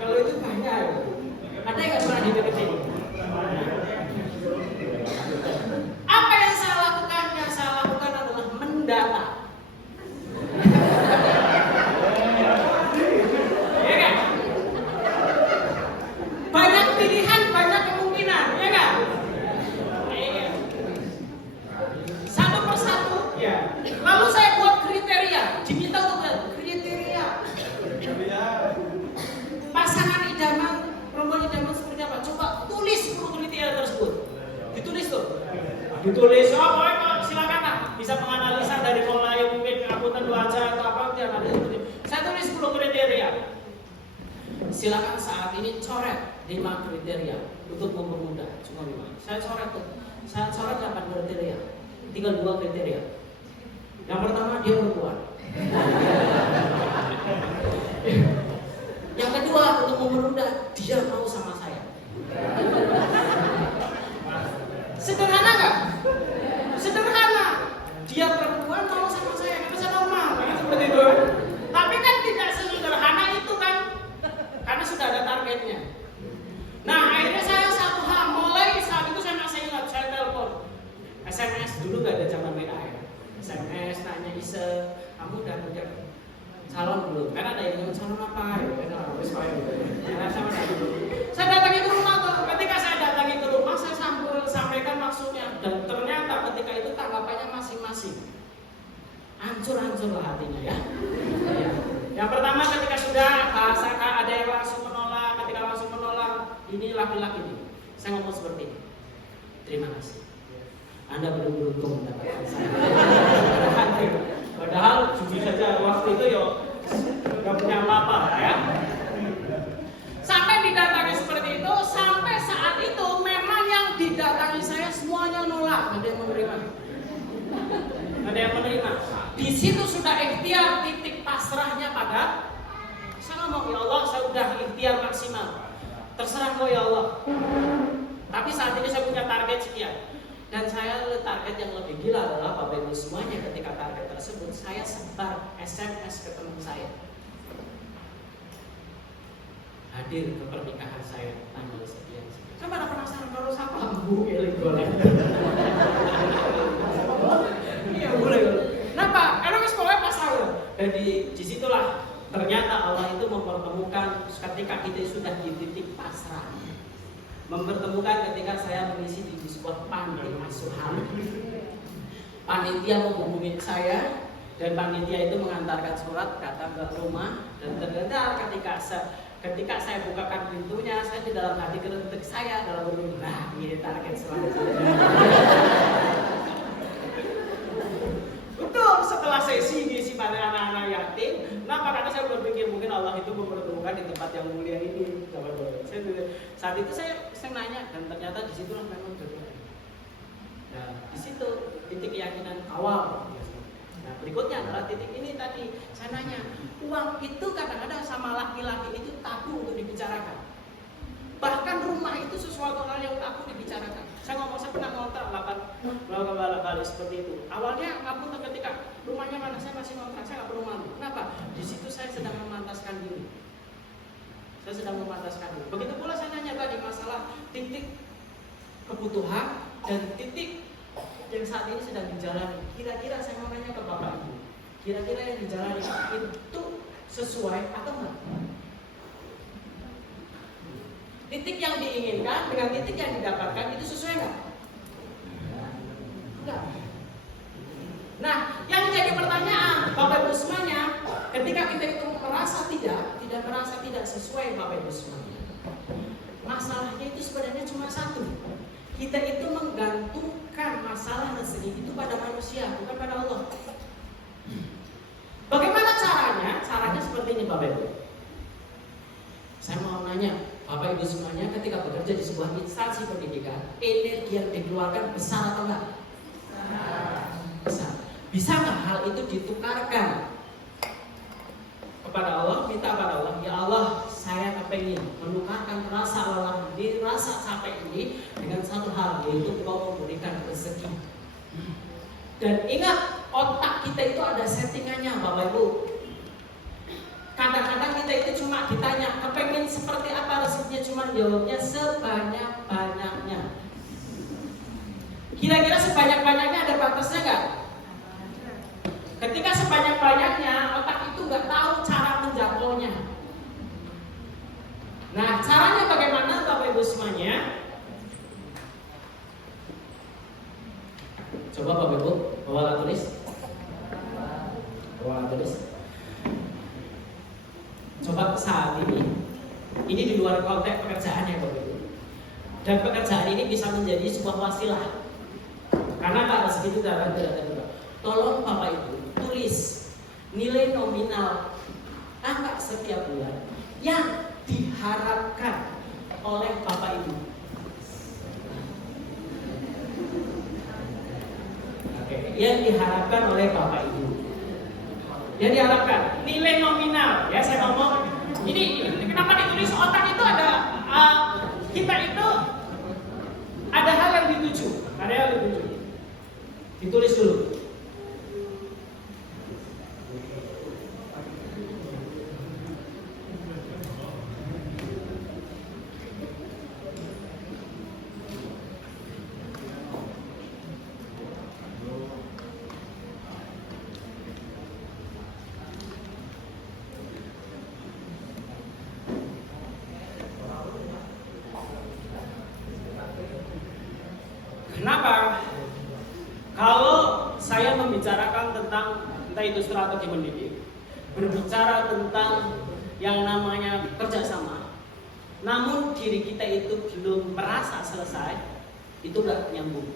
Kalau itu banyak. Ada yang nggak pernah dideketin? Apa yang saya lakukan? Yang saya lakukan adalah mendata. Lalu saya buat kriteria, diminta untuk kriteria pasangan idaman, perempuan idaman seperti apa? Coba tulis 10 kriteria tersebut. Ditulis tuh. Ditulis, silakan lah. Bisa menganalisa dari mulai mungkin akuntan wajah atau apa, saya tulis 10 kriteria. Silakan saat ini coret 5 kriteria untuk mempermudah. Cuma 5. Saya coret 8 kriteria. Tinggal 2 kriteria. Yang pertama dia perempuan. Yang kedua untuk mempermudah dia mau sama saya. Sederhana nggak? Sederhana. Dia perempuan mau sama saya, karena saya normal, seperti itu. Tapi kan tidak sesederhana itu kan, karena sudah ada targetnya. Nah akhirnya saya satu hal, mulai saat itu saya masih ingat, saya telepon, SMS dulu nggak ada zaman WA ya. SMS nanya kamu udah punya calon belum? Karena ada yang calon apa? Saya datangi ke rumah tuh. Ketika saya datangi ke rumah, saya sampaikan maksudnya. Dan ternyata ketika itu tanggapannya masing-masing. Hancur-hancur lah hatinya ya. Yang pertama ketika sudah bahasa ada yang langsung menolak. Ketika langsung menolak, ini laki-laki nih. Saya ngomong seperti ini. Terima kasih. Anda belum beruntung mendapatkan saya. Padahal jujur saja waktu itu nggak punya apa-apa ya. Sampai didatangi seperti itu, sampai saat itu memang yang didatangi saya semuanya nolak, nggak ada yang menerima. Nggak ada yang menerima. Di situ sudah ikhtiar, titik pasrahnya pada saya ngomong, ya Allah, saya udah ikhtiar maksimal. Terserah kau ya Allah. Tapi saat ini saya punya target sekian. Dan saya target yang lebih gila adalah Bapak Ibu semuanya, ketika target tersebut saya sebar SMS ke teman saya. Hadir ke pernikahan saya tanggal sekian. Saya pada penasaran kalau siapa Bu Eli Golek. Iya boleh. Kenapa? Karena sekolahnya pasal. Dan di situlah ternyata Allah itu mempertemukan ketika kita sudah di titik pasrah. Mempertemukan ketika saya mengisi di sebuah panti asuhan. panitia menghubungi saya dan panitia itu mengantarkan surat datang ke rumah dan ternyata ketika saya bukakan pintunya, saya di dalam hati kerentek saya dalam berpikir, nah ini target selanjutnya. Betul, setelah sesi ngisi pada anak-anak yatim, karena saya berpikir mungkin Allah itu mempertemukan di tempat yang mulia ini. Saat itu saya nanya dan ternyata di situlah memang berdoa. Nah, di situ titik keyakinan awal. Nah, berikutnya adalah titik ini tadi saya nanya, uang itu kadang-kadang sama laki-laki itu tabu untuk dibicarakan. Bahkan rumah itu sesuatu hal yang tabu dibicarakan. Saya pernah ngontrak melakukan balik seperti itu. Awalnya aku ketika rumahnya mana, saya masih ngontrak, saya nggak perlu malu. Kenapa? Di situ saya sedang memantaskan diri. Begitu pula saya nanya tadi masalah titik kebutuhan dan titik yang saat ini sedang dijalani. Kira-kira saya mau nanya ke Bapak Ibu, kira-kira yang dijalani itu sesuai atau enggak? Titik yang diinginkan dengan titik yang didapatkan itu sesuai enggak? Enggak. Nah, yang jadi pertanyaan Bapak Ibu semuanya, ketika kita itu merasa tidak sesuai Bapak Ibu semuanya, masalahnya itu sebenarnya cuma satu. Kita itu menggantungkan masalah rezeki itu pada manusia, bukan pada Allah. Bagaimana caranya? Caranya seperti ini Bapak Ibu. Saya mau nanya, Bapak Ibu semuanya ketika bekerja di sebuah instansi pendidikan, energi yang dikeluarkan besar atau enggak? Besar. Bisa nggak hal itu ditukarkan kepada Allah, minta pada Allah, ya Allah, saya kepengin menukarkan rasa lelah ini, rasa capek ini dengan satu hal, yaitu Engkau memberikan rezeki. Dan ingat, otak kita itu ada settingannya Bapak Ibu. Kadang-kadang kita itu cuma ditanya, kepengin seperti apa rezekinya, cuma jawabnya sebanyak-banyaknya. Kira-kira sebanyak-banyaknya ada batasnya nggak? Ketika sebanyak-banyaknya, otak itu nggak tahu cara menjangkaunya. Nah, caranya bagaimana Bapak Ibu semuanya? Coba Bapak Ibu, bawa alat tulis. Coba saat ini di luar konteks pekerjaan ya Bapak Ibu. Dan pekerjaan ini bisa menjadi sebuah wasilah. Karena Pak rezeki itu tidak ada. Tolong Bapak Ibu tulis nilai nominal angka setiap bulan yang diharapkan oleh Bapak Ibu. Oke, yang diharapkan oleh Bapak Ibu. Yang diharapkan nilai nominal, ya saya ngomong. Ini kenapa ditulis otak itu ada kita itu ada hal yang dituju, Ditulis dulu. Kenapa? Kalau saya membicarakan tentang entah itu strategi mendidik, berbicara tentang yang namanya kerjasama, namun diri kita itu belum merasa selesai, itu nggak nyambung.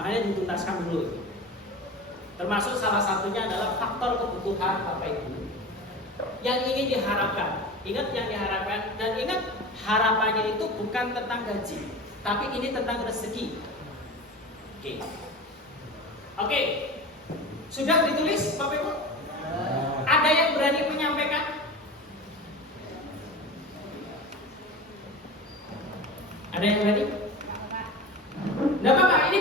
Makanya dituntaskan dulu. Termasuk salah satunya adalah faktor kebutuhan Bapak Ibu yang ingin diharapkan. Ingat yang diharapkan dan ingat harapannya itu bukan tentang gaji, tapi ini tentang rezeki. Oke. Sudah ditulis Bapak Ibu? Ada yang berani menyampaikan? Ada yang berani? Tidak apa-apa, ini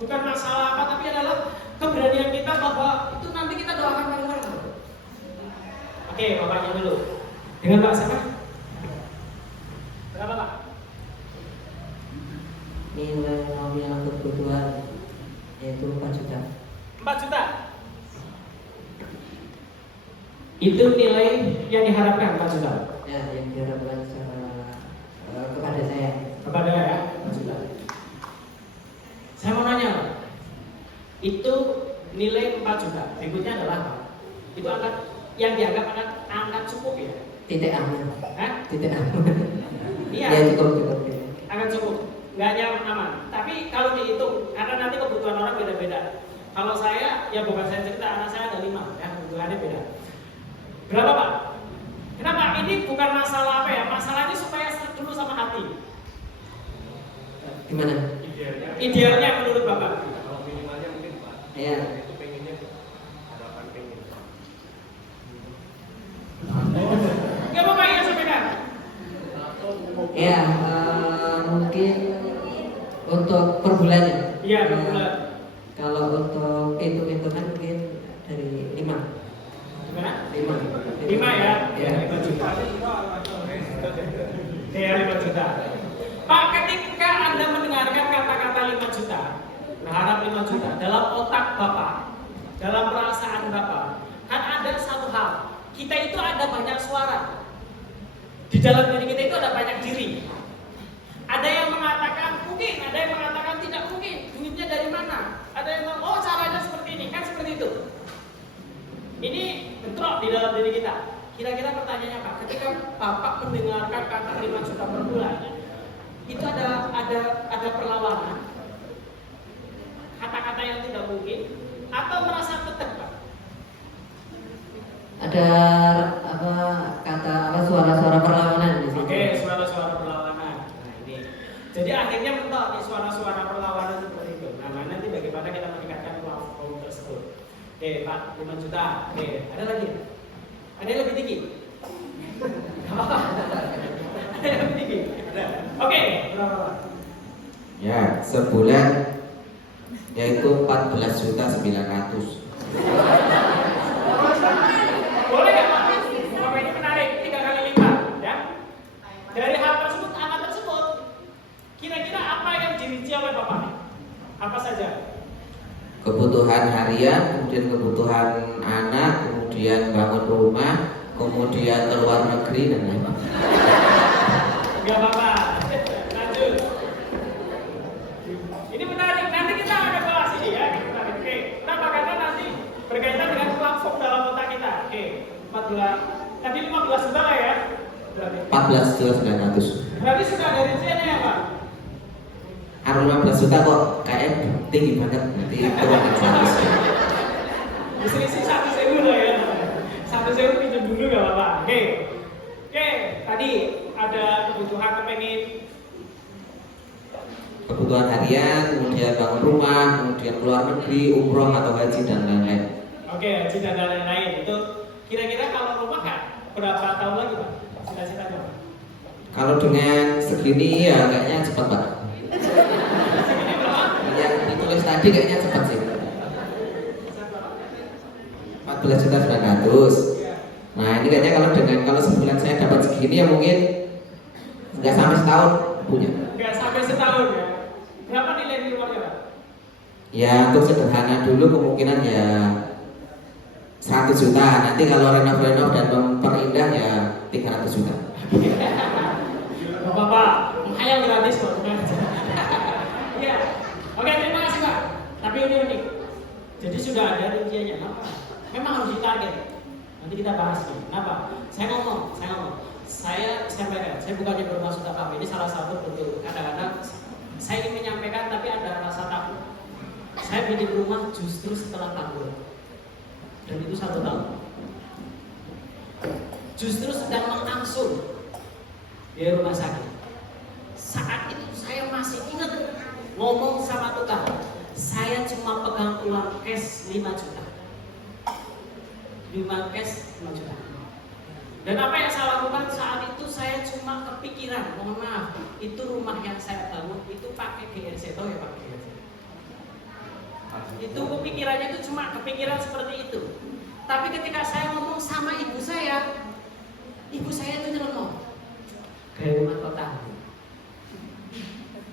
bukan masalah apa, tapi adalah keberanian kita bahwa itu nanti kita doakan bareng-bareng. Oke, Bapaknya dulu. Dengan Pak siapa? Berapa Pak? Nilai nominal kebutuhan yaitu 4 juta. 4 juta. Itu nilai yang diharapkan 4 juta. Ya, yang diharapkan kepada saya. Kepada ya 4 juta. Saya mau nanya, itu nilai 4 juta. Berikutnya adalah apa? Itu angkat yang dianggap angkat cukup ya. Titik aman. Hah? Titik aman. Iya. Ya cukup. Akan cukup. Nggak nyaman aman. Tapi kalau dihitung, karena nanti kebutuhan orang beda-beda. Kalau saya, ya bukan saya cerita, anak saya ada 5, ya kebutuhannya beda. Berapa Pak? Kenapa? Ini bukan masalah apa ya? Masalahnya supaya seret dulu sama hati. Gimana? Idealnya menurut Bapak? Kalau minimalnya mungkin Pak. Ya. Itu pengennya harapan pengen. Nggak apa-apa ya sampaikan. Ya, mungkin untuk per bulannya. Iya, per bulan. Kalau untuk hitung-hitungan mungkin dari 5. Gimana? 5. 5 ya? Ya. 5 juta. Ya, 5 juta. Pak, ketika Anda mendengarkan kata-kata 5 juta, berharap 5 juta, dalam otak Bapak, dalam perasaan Bapak, kan ada satu hal, kita itu ada banyak suara. Di dalam diri kita itu ada banyak diri. Ada yang mengatakan mungkin, ada yang mengatakan tidak mungkin, duitnya dari mana? Ada yang bilang, oh caranya seperti ini, kan seperti itu. Ini bentrok di dalam diri kita. Kira-kira pertanyaannya Pak, ketika Bapak mendengarkan kata 5 juta per bulan, itu ada perlawanan, kata-kata yang tidak mungkin, atau merasa tetap Pak? Ada suara-suara perlawanan di situ. Oke, suara-suara perlawanan. Nah ini, jadi akhirnya mentok nih suara-suara perlawanan seperti itu. Nah nanti bagaimana kita meningkatkan platform tersebut? Oke Pak, 5 juta. Oke, ada lagi? Ada yang lebih tinggi? Ada yang lebih tinggi? Ada. Oke, berapa Pak? Ya, sebulan yaitu 14.900.000. Boleh nggak Pak? Bapak ini menarik, 3 kali lipat, ya. Dari hal tersebut, angka tersebut, kira-kira apa yang dirinci oleh Bapak? Apa saja? Kebutuhan harian, kemudian kebutuhan anak, kemudian bangun rumah, kemudian keluar negeri dan lain-lain. Enggak apa-apa. Lanjut. Ini menarik. Nanti kita akan bahas ini ya. Oke. Kenapa? Karena nanti berkaitan dengan platform dalam otak kita. Oke. 14. Tadi 15 juta lah ya. Berarti. 14.900. Berarti sudah ada rinciannya ya Pak? Anu 15 juta kok kayaknya tinggi banget, nanti kurang 100. Selisih 1.000 lah ya. 1.000 pinjam dulu nggak apa-apa. Oke. Oke. Tadi ada kebutuhan kepengen. Kebutuhan harian, kemudian bangun rumah, kemudian keluar negeri, umroh atau haji dan lain-lain. Oke, haji dan lain-lain. Itu kira-kira kalau rumah kan berapa tahun lagi Pak? Cita-citanya Pak? Kalau dengan segini ya kayaknya cepat Pak. Segini berapa? Yang ditulis tadi kayaknya cepat sih. 14.900.000. Nah ini kayaknya kalau sebulan saya dapat segini ya mungkin nggak sampai setahun punya. Nggak sampai setahun ya. Berapa nilai di rumahnya Pak? Ya untuk sederhana dulu kemungkinan ya 100 juta. Nanti kalau renov dan memperindah ya 300 juta. Bapak, hayal gratis kok. Iya. Oke, terima kasih Pak. Tapi unik. Jadi sudah ada rinciannya. Kenapa? Memang harus ditarget. Nanti kita bahas nih. Kenapa? Saya ngomong. Saya sampaikan. Saya bukannya bermaksud apa. Ini salah satu bentuk. Kadang-kadang saya ingin menyampaikan tapi ada rasa takut. Saya bikin rumah justru setelah tanggul. Dan itu 1 tahun. Justru sedang mengangsur di rumah sakit. Saat itu saya masih ingat ngomong sama tukang, saya cuma pegang uang cash 5 juta. 5 cash 5 juta. Dan apa yang saya lakukan saat itu, saya cuma kepikiran, mohon maaf, itu rumah yang saya bangun itu pakai GRC, tahu ya Pak GRC? Itu kepikirannya itu cuma kepikiran seperti itu. Tapi ketika saya ngomong sama ibu saya itu nyelenong kayak rumah kota.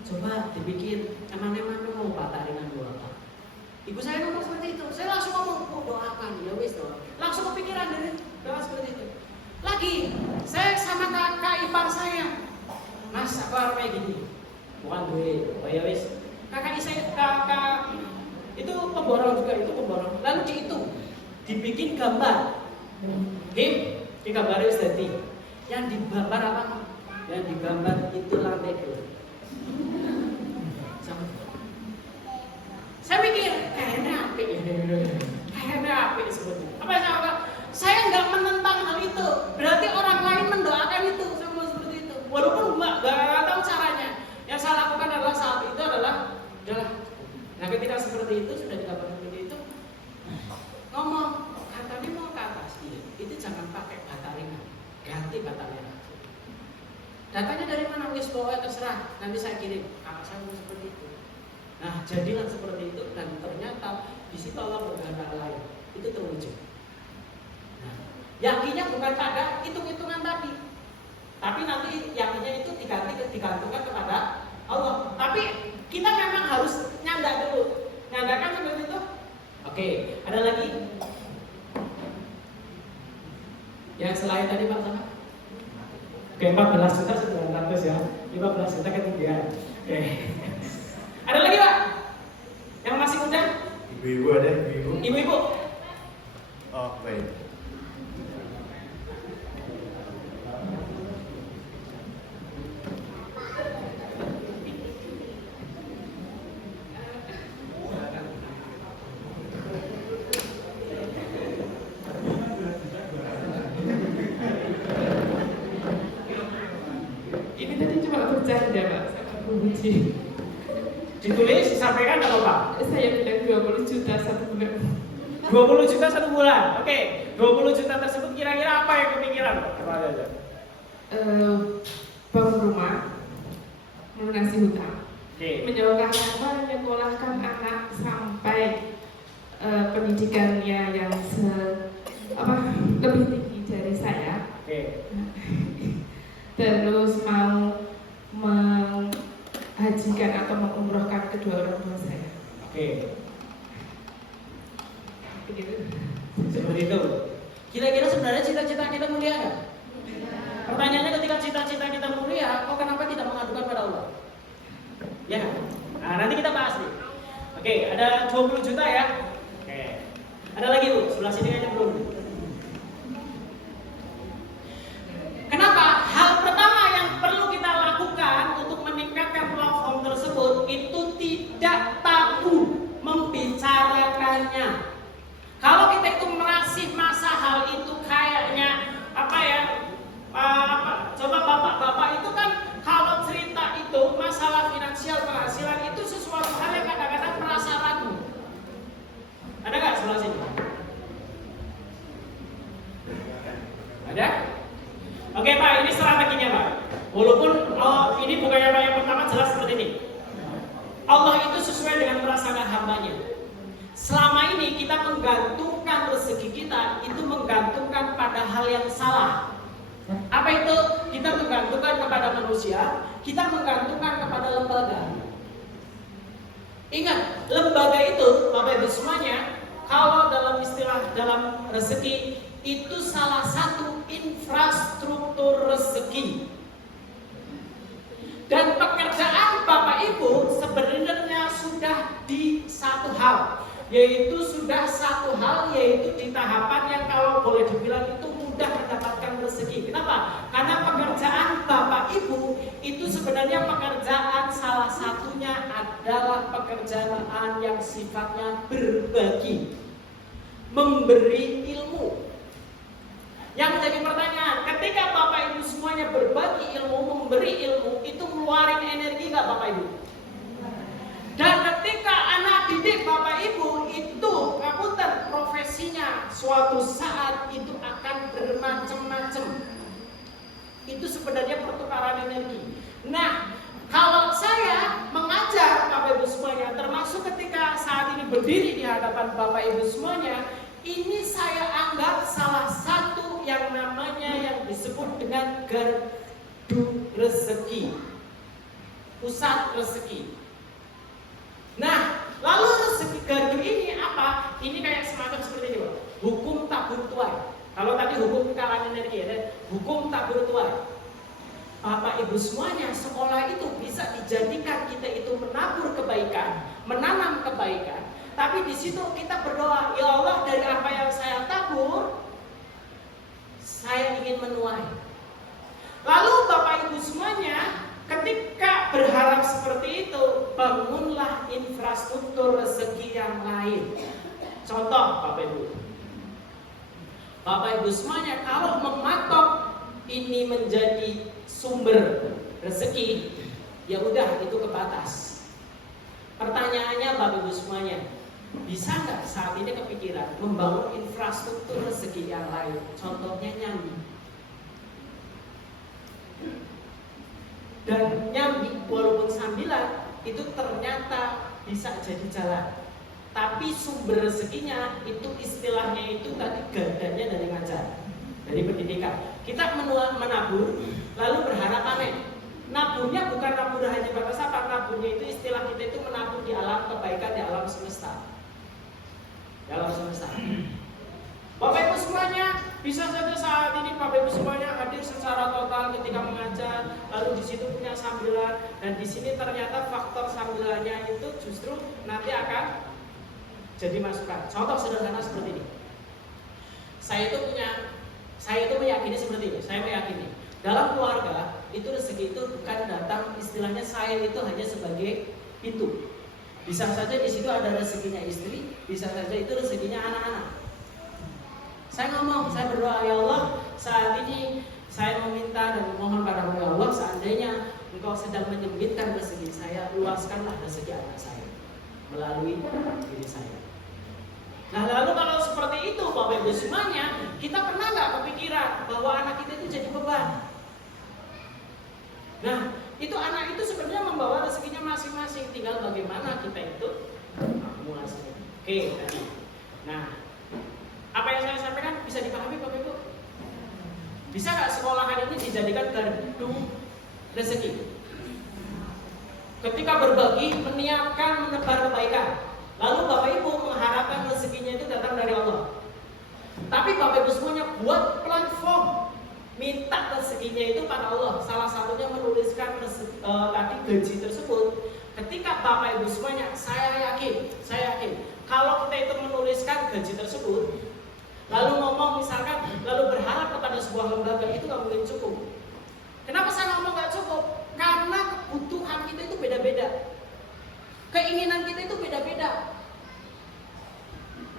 Coba dibikin emang-emang mau Pak taringan dua Pak. Ibu saya ngomong seperti itu. Saya langsung ngomong, oh, doakan ya wis doa. Langsung kepikiran dari doa seperti itu. Lagi saya sama kakak ipar saya, Mas aku harus kayak gini. Bukan duit, oh ya wis. Kakak itu pemborong juga itu pemborong. Lalu dibikin gambar. Digambar Ustadz. Yang digambar apa? Yang digambar itu lantai 2. Saya mikir, kayaknya apa sebetulnya? Saya nggak menentang hal itu. Berarti orang lain mendoakan itu sama seperti itu. Walaupun nggak tahu caranya. Yang saya lakukan adalah saat itu adalah nah ketika seperti itu sudah digambar seperti itu, ngomong katanya mau ke atas, itu jangan pakai bata ringan, ganti bata merah. Datanya dari mana? Wis pokoknya terserah, nanti saya kirim. Kakak saya mau seperti itu. Nah jadilah seperti itu dan ternyata di situ Allah berkehendak lain, itu terwujud. Nah, yakinnya bukan pada hitung-hitungan tadi, tapi nanti yakinnya itu digantungkan kepada Allah. Tapi kita memang harus nyandak dulu. Nyandakan seperti itu. Oke, ada lagi? Yang selain tadi Pak Sama? Oke, 14.900.000 ya. 15 juta ketinggian. Oke. Ada lagi Pak? Yang masih muda? Ibu-ibu ada, ibu-ibu? Ibu-ibu? Oh, baik. Ini tadi cuma bercanda Pak, sama Bu Muji. Ditulis, disampaikan apa Pak? Saya bilang 20 juta satu bulan. 20 juta satu bulan. Oke, 20 juta tersebut kira-kira apa yang kepikiran? Coba aja. Bangun rumah, melunasi hutang, Oke. menyekolahkan menyekolahkan anak sampai pendidikannya yang lebih tinggi dari saya. Oke. Terus mau menghajikan atau mengumrohkan kedua orang tua saya. Oke. Begitu. Seperti itu. Kira-kira sebenarnya cita-cita kita mulia nggak? Pertanyaannya ketika cita-cita kita mulia, kok kenapa tidak mengadukan pada Allah? Ya. Nah, nanti kita bahas nih. Oke, ada 20 juta ya. Oke. Ada lagi Bu, sebelah sini aja belum. Kenapa? Hal pertama yang perlu kita lakukan untuk meningkatkan platform tersebut itu tidak tabu membicarakannya. Kalau kita itu masih masa hal itu kayaknya coba bapak-bapak itu kan kalau cerita itu masalah finansial penghasilan itu sesuatu hal yang kadang-kadang merasa ragu. Ada nggak sebelah sini? Ada? Oke Pak, ini strateginya Pak. Walaupun ini bukannya Pak yang pertama jelas seperti ini. Allah itu sesuai dengan perasaan hambanya. Selama ini kita menggantungkan rezeki kita itu menggantungkan pada hal yang salah. Apa itu? Kita menggantungkan kepada manusia, kita menggantungkan kepada lembaga. Ingat, lembaga itu Bapak Ibu semuanya, kalau dalam istilah dalam rezeki itu salah satu infrastruktur rezeki. Dan pekerjaan Bapak Ibu sebenarnya sudah di satu hal, yaitu di tahapan yang kalau boleh dibilang itu mudah mendapatkan rezeki. Kenapa? Karena pekerjaan Bapak Ibu itu sebenarnya pekerjaan salah satunya adalah pekerjaan yang sifatnya berbagi, memberi ilmu. Yang menjadi pertanyaan, ketika Bapak Ibu semuanya berbagi ilmu, memberi ilmu, itu ngeluarin energi nggak Bapak Ibu? Dan ketika anak didik Bapak Ibu itu kabutan profesinya suatu saat itu akan bermacam-macam. Itu sebenarnya pertukaran energi. Nah, kalau saya mengajar Bapak Ibu semuanya, termasuk ketika saat ini berdiri di hadapan Bapak Ibu semuanya, ini saya anggap salah satu yang namanya yang disebut dengan gardu rezeki, pusat rezeki. Nah, lalu rezeki gardu ini apa? Ini kayak semacam seperti ini, Pak. Hukum tabur tuai. Kalau tadi hukum kekalan energi, ya, hukum tabur tuai. Bapak Ibu semuanya, sekolah itu bisa dijadikan kita itu menabur kebaikan, menanam kebaikan. Tapi di situ kita berdoa, ya Allah, dari apa yang saya tabur, saya ingin menuai. Lalu Bapak Ibu semuanya, ketika berharap seperti itu, bangunlah infrastruktur rezeki yang lain. Contoh Bapak Ibu. Bapak Ibu semuanya, kalau mematok ini menjadi sumber rezeki, ya udah itu kebatas. Pertanyaannya Bapak Ibu semuanya, bisa nggak saat ini kepikiran membangun infrastruktur rezeki yang lain? Contohnya nyambi. Dan nyambi walaupun sambilan itu ternyata bisa jadi jalan. Tapi sumber rezekinya itu istilahnya itu tadi gadanya dari ngajar, dari pendidikan. Kita menabur lalu berharap panen. Naburnya bukan nabur hanya batas apa, naburnya itu istilah kita itu menabur di alam kebaikan, di alam semesta. Di alam semesta. Bapak Ibu semuanya, bisa saja saat ini Bapak Ibu semuanya hadir secara total ketika mengajar, lalu di situ punya sambilan, dan di sini ternyata faktor sambilannya itu justru nanti akan jadi masukan. Contoh sederhana seperti ini. Saya itu meyakini seperti ini. Saya meyakini dalam keluarga itu rezeki itu bukan datang, istilahnya saya itu hanya sebagai pintu. Bisa saja di situ ada rezekinya istri, bisa saja itu rezekinya anak-anak. Saya ngomong, saya berdoa, ya Allah, saat ini saya meminta dan memohon padamu ya Allah, seandainya Engkau sedang menyempitkan rezeki saya, luaskanlah rezeki anak saya melalui diri saya. Nah lalu kalau seperti itu Bapak Ibu semuanya, kita pernah nggak kepikiran bahwa anak kita itu jadi beban? Nah itu anak itu sebenarnya membawa rezekinya masing-masing, tinggal bagaimana kita itu menguasai. Oke, nah apa yang saya sampaikan bisa dipahami Bapak Ibu? Bisa nggak sekolahan ini dijadikan gardu rezeki? Ketika berbagi, meniatkan menebar kebaikan, lalu Bapak Ibu mengharapkan rezekinya itu datang dari Allah. Tapi Bapak Ibu semuanya buat platform, minta rezekinya itu pada Allah. Salah satunya menuliskan tadi gaji tersebut. Ketika Bapak Ibu semuanya, saya yakin, kalau kita itu menuliskan gaji tersebut, lalu ngomong misalkan, lalu berharap kepada sebuah lembaga, itu nggak mungkin cukup. Kenapa saya ngomong nggak cukup? Karena kebutuhan kita itu beda-beda, keinginan kita itu beda-beda.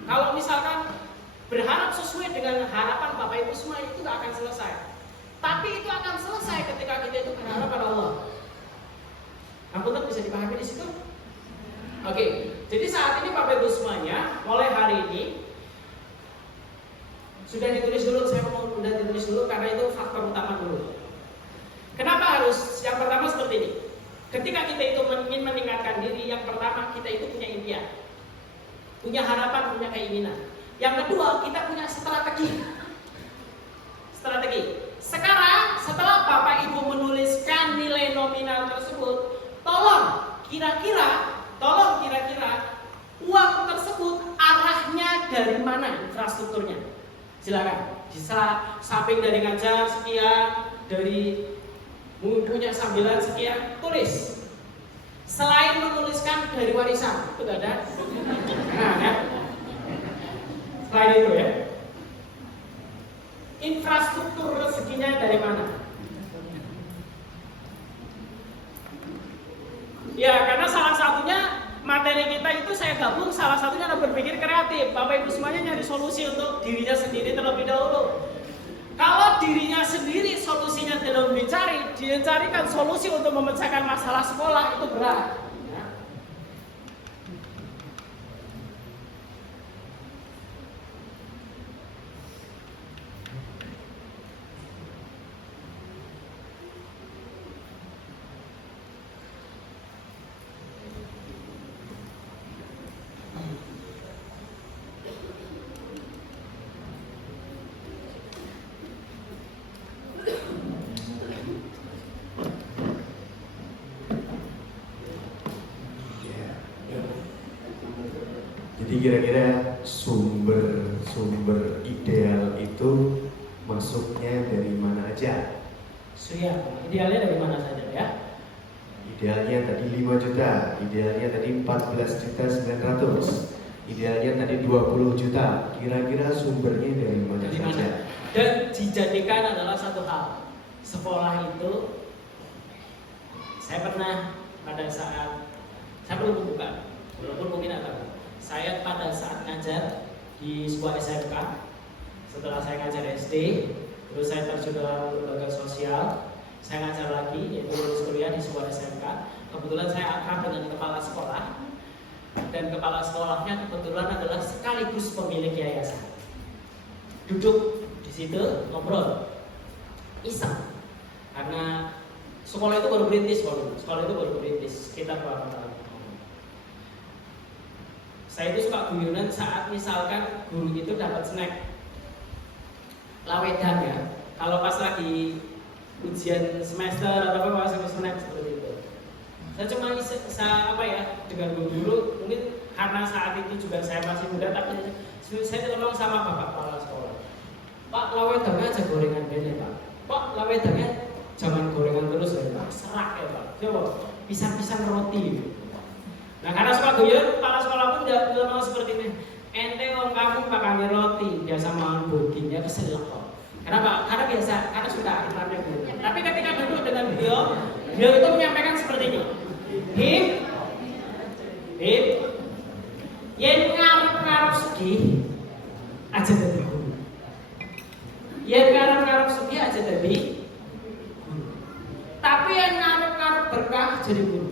Kalau misalkan berharap sesuai dengan harapan Bapak Ibu semua, itu nggak akan selesai. Tapi itu akan selesai ketika kita itu berharap pada Allah. Ampun, bisa dipahami di situ? Oke, jadi saat ini Bapak Ibu semuanya, mulai hari ini sudah ditulis dulu, saya mau sudah ditulis dulu karena itu faktor utama dulu. Kenapa harus? Yang pertama seperti ini. Ketika kita itu ingin meningkatkan diri, yang pertama kita itu punya impian, punya harapan, punya keinginan. Yang kedua, kita punya strategi. Sekarang setelah Bapak Ibu menuliskan nilai nominal tersebut, tolong kira-kira uang tersebut arahnya dari mana infrastrukturnya? Silakan. Bisa samping dari ngajar sekian, dari punya sambilan sekian, tulis. Selain menuliskan dari warisan, itu ada. Nah, ya. Selain itu ya. Infrastruktur rezekinya dari mana? Ya, karena salah satunya materi kita itu saya gabung, salah satunya adalah berpikir kreatif. Bapak Ibu semuanya nyari solusi untuk dirinya sendiri terlebih dahulu. Kalau dirinya sendiri solusinya belum dicari, dia carikan solusi untuk memecahkan masalah sekolah, itu berat. Jadi kira-kira sumber ideal itu masuknya dari mana aja? Ya, idealnya dari mana saja ya? Idealnya tadi 5 juta, idealnya tadi 14.900.000. Idealnya tadi 20 juta. Kira-kira sumbernya dari mana Dari saja? mana? Dan dijadikan adalah satu hal. Sekolah itu saya pernah pada saat saya belum buka, walaupun mungkin ada. Saya pada saat ngajar di sebuah SMK, setelah saya ngajar SD, terus saya terjun dalam lembaga sosial, saya ngajar lagi, yaitu lulus kuliah di sebuah SMK. Kebetulan saya akrab dengan kepala sekolah, dan kepala sekolahnya kebetulan adalah sekaligus pemilik yayasan. Duduk di situ ngobrol, iseng, karena sekolah itu baru berintis, sekitar berapa tahun. Saya itu suka guyonan saat misalkan guru itu dapat snack lawedan ya. Kalau pas lagi ujian semester atau apa pas snack seperti itu. Saya cuma dengan guru mungkin karena saat itu juga saya masih muda, tapi saya tolong sama bapak kepala sekolah. Pak, lawedannya aja gorengan beda Pak. Pak, lawedannya jangan gorengan terus ya Pak. Serak ya Pak. Coba pisang-pisang roti. Nah karena suka guyon, kepala sekolah pun udah mau seperti ini. Ente wong kampung makan roti, biasa makan budingnya kesel kok. Kenapa? Karena suka iklannya gitu. Tapi ketika duduk dengan beliau itu menyampaikan seperti ini. Hip, yang ngarep-ngarep sugih aja dadi guru. Yang ngarep-ngarep sugih aja dadi guru. Tapi yang ngarep-ngarep berkah jadi guru.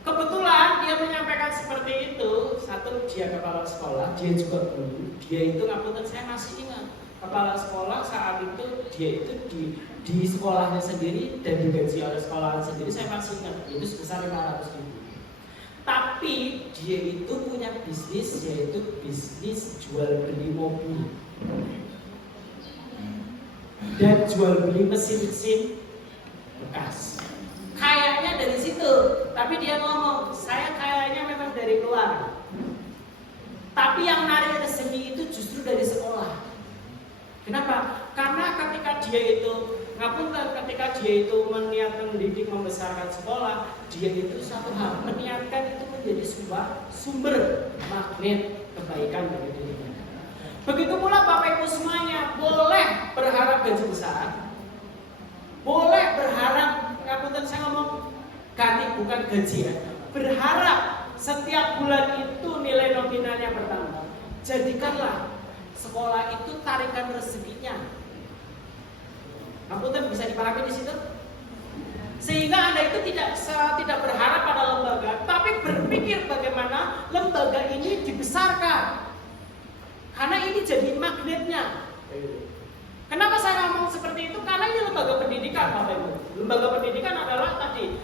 Kebetulan dia menyampaikan seperti itu. Satu, dia kepala sekolah, dia juga guru. Dia itu ngapunten, saya masih ingat kepala sekolah saat itu dia itu di sekolahnya sendiri dan digaji oleh sekolahan sendiri. Saya masih ingat itu sebesar 500.000. Tapi dia itu punya bisnis, yaitu bisnis jual beli mobil dan jual beli mesin-mesin bekas. Kayaknya dari situ, tapi dia ngomong, saya kayaknya memang dari luar. Tapi yang narik rezeki itu justru dari sekolah. Kenapa? Karena ketika dia itu meniatkan mendidik, membesarkan sekolah, dia itu satu hal, meniatkan itu menjadi sebuah sumber magnet kebaikan bagi dirinya. Begitu pula Bapak Ibu semuanya boleh berharap gaji besar, boleh berharap, ngapunten saya ngomong ganti bukan gaji ya, berharap setiap bulan itu nilai nominalnya bertambah. Jadikanlah sekolah itu tarikan rezekinya. Ngapunten bisa dipahami di situ? Sehingga Anda itu tidak berharap pada lembaga, tapi berpikir bagaimana lembaga ini dibesarkan. Karena ini jadi magnetnya. Kenapa saya ngomong seperti itu? Karena ini lembaga pendidikan, Bapak Ibu. Lembaga pendidikan adalah tadi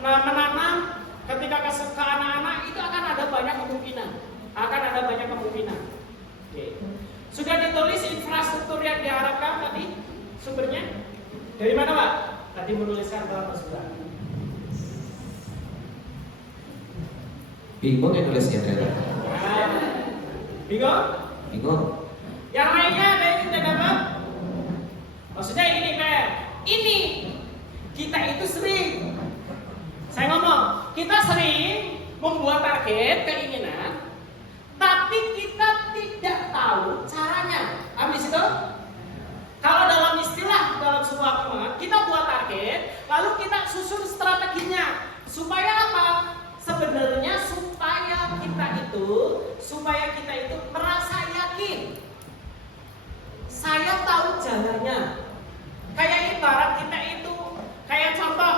menanam ketika ke anak-anak itu akan ada banyak kemungkinan. Oke. Sudah ditulis infrastruktur yang diharapkan tadi sumbernya dari mana Pak? Tadi menuliskan berapa sudah? Bingung ya nulisnya ternyata. Bingung. Yang lainnya ada yang tidak dapat? Maksudnya ini kita itu sering, saya ngomong, kita sering membuat target, keinginan, tapi kita tidak tahu caranya. Habis itu, kalau dalam istilah dalam sebuah kemauan, kita buat target, lalu kita susun strateginya. Supaya apa? Sebenarnya supaya kita itu merasa yakin. Saya tahu jalannya. Kayak ibarat kita itu, kayak contoh.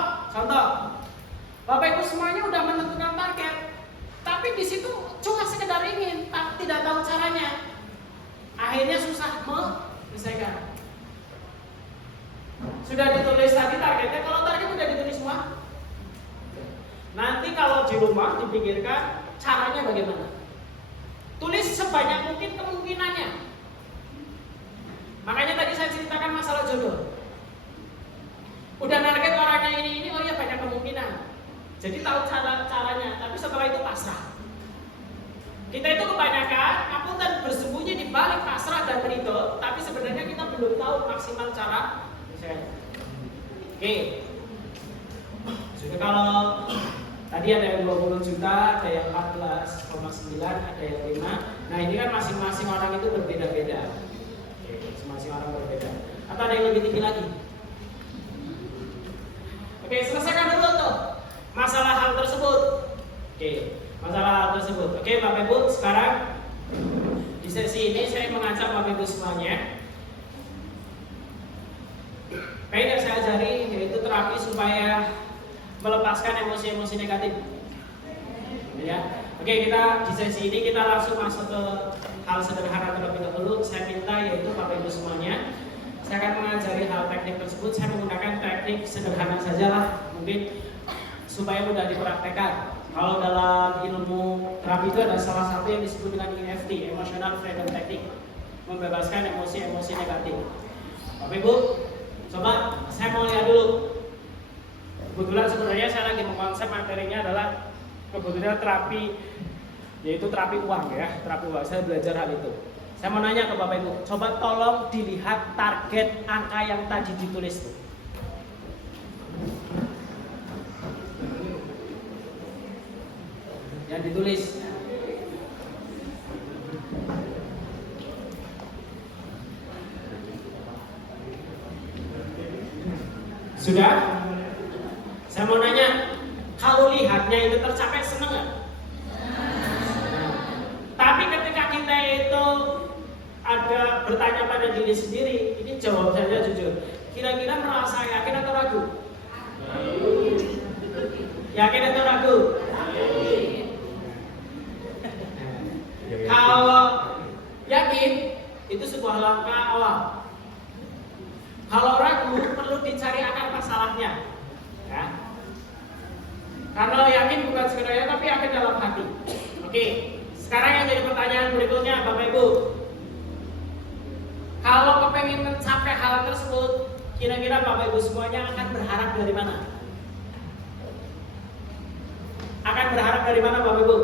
Bapak Ibu semuanya udah menentukan target, tapi di situ cuma sekedar ingin, tapi tidak tahu caranya. Akhirnya susah menyelesaikan. Sudah ditulis tadi targetnya, kalau target sudah ditulis semua. Nanti kalau di rumah dipikirkan caranya bagaimana. Tulis sebanyak mungkin kemungkinannya. Makanya tadi saya ceritakan masalah jodoh. Udah target orangnya ini, oh iya banyak kemungkinan. Jadi tahu caranya, tapi setelah itu pasrah. Kita itu kebanyakan akuntan bersembunyi di balik pasrah dan ridho, tapi sebenarnya kita belum tahu maksimal cara misalnya. Oke. Jadi kalau Tadi ada yang 20 juta, ada yang 14,9, ada yang 5. Nah ini kan masing-masing orang itu berbeda-beda. Oke, masing-masing orang berbeda. Atau ada yang lebih tinggi lagi? Oke, selesaikan dulu tuh masalah hal tersebut. Oke, masalah hal tersebut. Oke, Bapak Ibu, sekarang di sesi ini saya mengajak Bapak Ibu semuanya. Yang saya ajari yaitu terapi supaya melepaskan emosi-emosi negatif. Ya. Oke, kita di sesi ini kita langsung masuk ke hal sederhana terlebih dahulu. Saya minta yaitu Bapak Ibu semuanya, saya akan mengajari hal teknik tersebut. Saya menggunakan teknik sederhana saja lah, mungkin supaya mudah dipraktekkan. Kalau dalam ilmu terapi itu ada salah satu yang disebut dengan EFT, Emotional Freedom Technique, membebaskan emosi-emosi negatif. Bapak Ibu, coba saya mau lihat dulu. Kebetulan sebenarnya saya lagi mengkonsep materinya adalah kebetulan terapi, yaitu terapi uang ya, terapi uang. Saya belajar hal itu. Saya mau nanya ke Bapak Ibu, coba tolong dilihat target angka yang tadi ditulis tuh. Yang ditulis. Sudah? Saya mau nanya, kalau lihatnya itu tercapai seneng nggak? Tapi ketika kita itu ada bertanya pada diri sendiri, ini jawab saja jujur. Kira-kira merasa yakin atau ragu? Yakin atau ragu? Kalau yakin, itu sebuah langkah awal. Kalau ragu, perlu dicari akar masalahnya. Ya. Karena yakin bukan sekedar tapi yakin dalam hati. Oke, sekarang yang jadi pertanyaan berikutnya, Bapak Ibu. Kalau kepengen mencapai hal tersebut, kira-kira Bapak Ibu semuanya akan berharap dari mana? Akan berharap dari mana, Bapak Ibu?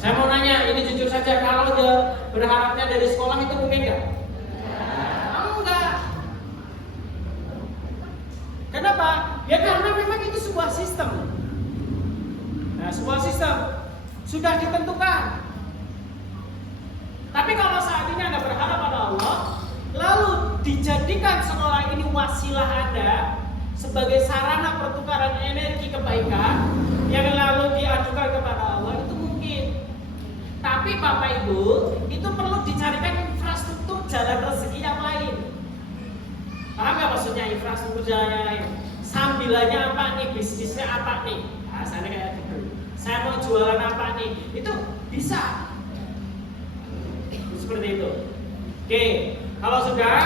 Saya mau nanya, ini jujur saja, kalau dia berharapnya dari sekolah itu mungkin nggak? Enggak. Kenapa? Ya karena memang itu sebuah sistem. Nah, sebuah sistem sudah ditentukan. Tapi kalau saat ini Anda berharap pada Allah, lalu dijadikan sekolah ini wasilah Anda sebagai sarana pertukaran energi kebaikan yang lalu diajukan kepada Allah, itu mungkin. Tapi Bapak Ibu, itu perlu dicarikan infrastruktur jalan rezeki yang lain. Paham nggak maksudnya infrastruktur jalan yang lain? Sambilannya apa nih? Bisnisnya apa nih? Asalnya kayak gitu. Saya mau jualan apa nih? Itu bisa. Seperti itu. Oke, kalau sudah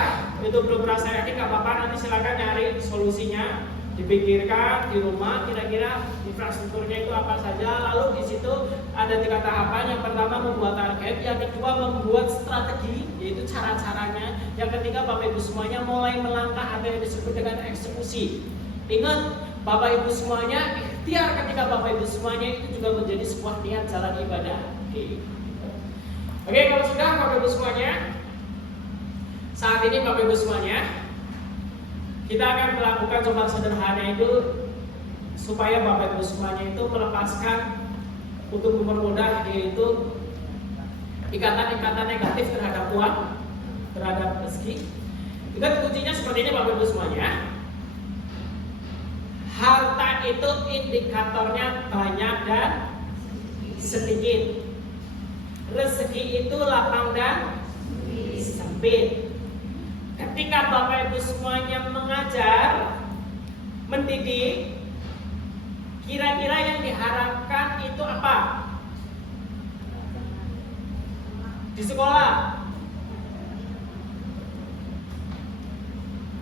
itu belum merasa yakin nggak apa-apa, nanti silakan nyari solusinya, dipikirkan di rumah kira-kira infrastrukturnya itu apa saja. Lalu di situ ada 3 tahapan. Yang pertama membuat target, yang kedua membuat strategi, yaitu cara-caranya. Yang ketiga Bapak Ibu semuanya mulai melangkah atau yang disebut dengan eksekusi. Ingat, Bapak Ibu semuanya ikhtiar ketika Bapak Ibu semuanya itu juga menjadi sebuah niat jalan ibadah. Oke, kalau sudah Bapak Ibu semuanya, saat ini Bapak Ibu semuanya, kita akan melakukan coba sederhana itu supaya Bapak Ibu semuanya itu melepaskan untuk mempermudah, yaitu ikatan-ikatan negatif terhadap uang, terhadap rezeki. Ingat kuncinya seperti ini Bapak Ibu semuanya. Harta itu indikatornya banyak dan sedikit. Rezeki itu lapang dan sempit. Ketika Bapak Ibu semuanya mengajar, mendidik, kira-kira yang diharapkan itu apa? Di sekolah.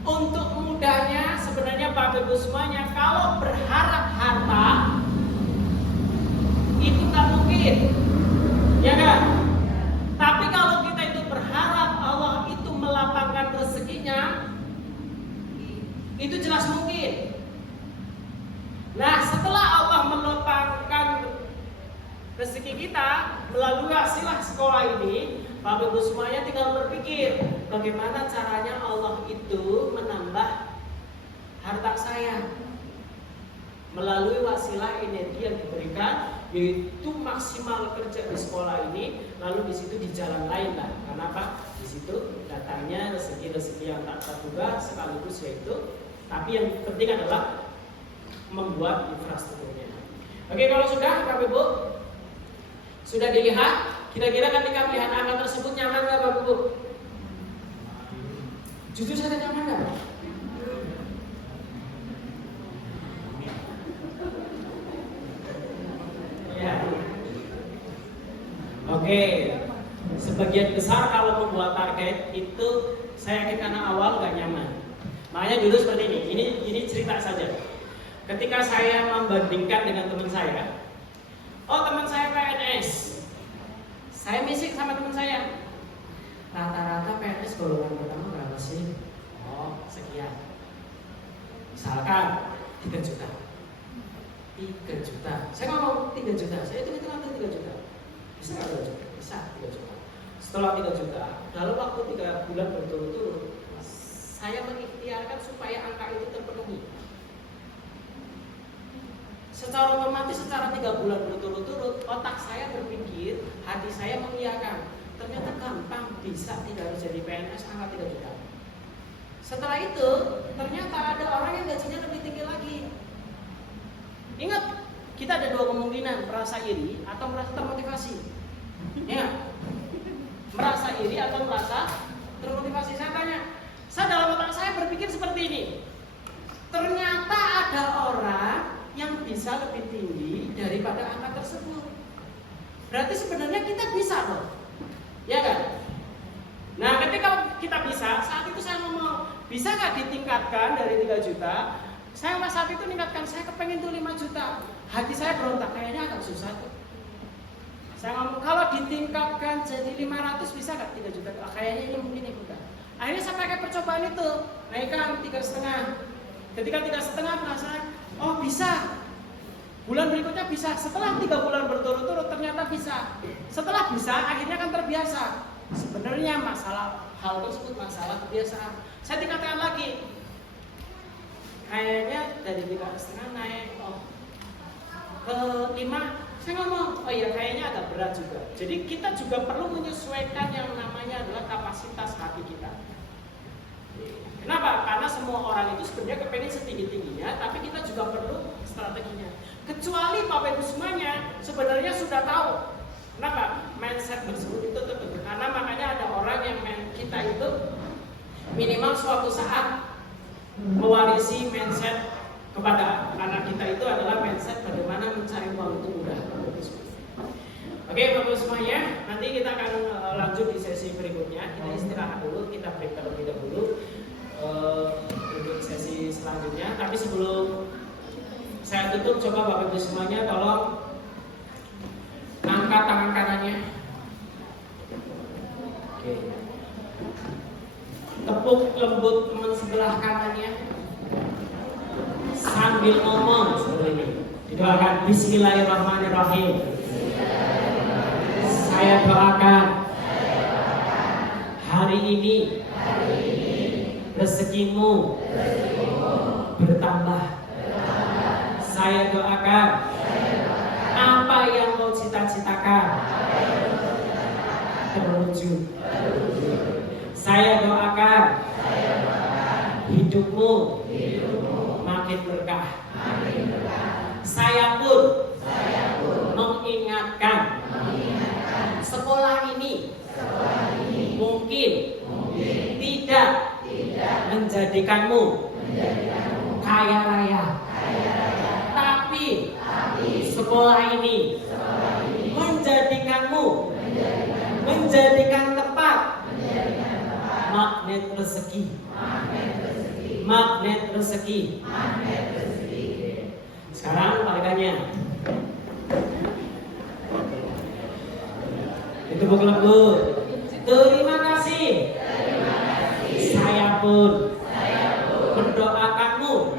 Untuk mudahnya sebenarnya Bapak Ibu semuanya, kalau berharap harta itu tak mungkin, ya kan? Tapi kalau kita itu berharap Allah itu melapangkan rezekinya, itu jelas mungkin. Nah, setelah Allah melapangkan rezeki kita melalui wasilah sekolah ini, Bapak Ibu semuanya tinggal berpikir bagaimana caranya Allah itu menambah harta saya. melalui wasilah energi yang diberikan, yaitu maksimal kerja di sekolah ini, lalu di situ di jalan lain lah. Kenapa? Di situ datangnya rezeki-rezeki yang tak terduga sekaligus yaitu, tapi yang penting adalah membuat infrastrukturnya. Oke, kalau sudah Bapak Ibu sudah dilihat, kira-kira ketika melihat angka tersebut nyaman nggak Bapak Ibu? Jujur saja nyaman nggak? Ya. Oke, sebagian besar kalau membuat target itu saya yakin karena awal nggak nyaman. Makanya dulu seperti ini cerita saja. Ketika saya membandingkan dengan teman saya, oh teman saya PNS, saya misik sama teman saya. Rata-rata PNS golongan pertama berapa sih? Oh sekian. Misalkan 3 juta. 3 juta. Saya ngomong 3 juta. Saya itu 3 juta. Bisa nggak 3 juta? Bisa 3 juta. Setelah 3 juta, dalam waktu 3 bulan berturut-turut, saya mengikhtiarkan supaya angka itu terpenuhi. Secara otomatis, secara 3 bulan berturut-turut, otak saya berpikir, hati saya mengiyakan. Ternyata gampang, bisa, tidak harus jadi PNS, angka 3 juta. Setelah itu, ternyata ada orang yang gajinya lebih tinggi lagi. Ingat, kita ada 2 kemungkinan, merasa iri atau merasa termotivasi. Ingat, merasa iri atau merasa termotivasi. Saya tanya, saya dalam otak saya berpikir seperti ini. Ternyata ada orang yang bisa lebih tinggi daripada angka tersebut. Berarti sebenarnya kita bisa loh. Ya kan? Nah ketika kita bisa, saat itu saya ngomong, bisa gak ditingkatkan dari 3 juta? Saya saat itu meningkatkan, saya kepengen tuh 5 juta. Hati saya berontak, kayaknya agak susah tuh. Saya ngomong, kalau ditingkatkan jadi 500 bisa gak 3 juta? Kayaknya ini mungkin ya bukan. Akhirnya saya pakai percobaan itu, naikkan 3,5. Ketika 3,5 merasa, oh bisa. Bulan berikutnya bisa. Setelah 3 bulan berturut-turut ternyata bisa. Setelah bisa, akhirnya kan terbiasa. Sebenarnya masalah hal tersebut masalah kebiasaan. Saya tingkatkan lagi. Kayaknya dari 3,5 naik ke 5. Saya ngomong, oh iya kayaknya agak berat juga. Jadi kita juga perlu menyesuaikan yang namanya adalah kapasitas hati kita. Kenapa? Karena semua orang itu sebenarnya kepengen setinggi-tingginya, tapi kita juga perlu strateginya. Kecuali Bapak Ibu semuanya sebenarnya sudah tahu. Kenapa? Mindset tersebut itu terbentuk. Karena makanya ada orang yang kita itu minimal suatu saat mewarisi mindset kepada anak kita itu adalah mindset bagaimana mencari uang itu mudah. Oke Bapak semuanya, nanti kita akan lanjut di sesi berikutnya. Kita istirahat dulu, kita break terlebih dahulu untuk sesi selanjutnya. Tapi sebelum saya tutup, coba Bapak Ibu semuanya tolong angkat tangan kanannya. Oke. Tepuk lembut teman sebelah kanannya sambil ngomong seperti ini. Didoakan Bismillahirrahmanirrahim. Saya doakan hari ini rezekimu bertambah. Saya doakan apa yang kau cita-citakan terwujud. Saya doakan hidupmu makin berkah. Saya pun mengingatkan sekolah ini mungkin tidak menjadikanmu kaya raya, tapi sekolah ini menjadikan tempat magnet rezeki. Sekarang balikannya. Ditepuk lembut. Terima kasih. Saya pun mendoakanmu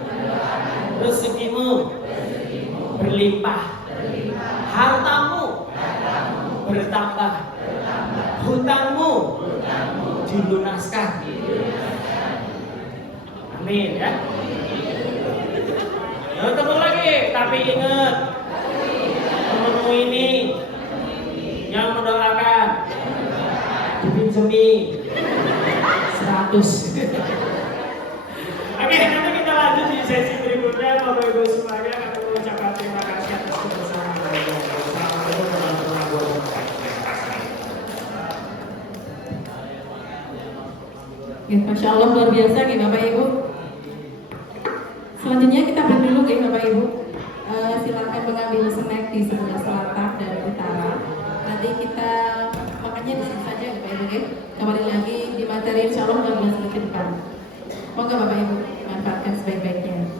rezekimu berlimpah, hartamu bertambah, hutangmu dilunaskan. Amin ya. Tepuk lagi, tapi ingat temenmu ini yang mendoakan dipinjemi 100. Oke, nanti kita lanjut di sesi berikutnya. Bapak Ibu semuanya, kami mengucapkan terima kasih atas kebersamaan. Assalamualaikum warahmatullahi wabarakatuh. Ya, Masya Allah luar biasa nih Bapak Ibu. Selanjutnya kita break dulu nih Bapak Ibu. Silakan mengambil snack di sebelah selatan dan utara. Nanti kita makannya di sini saja Bapak Ibu ya. Kembali lagi di materi Insya Allah 15 menit ke depan. Moga Bapak Ibu manfaatkan sebaik-baiknya.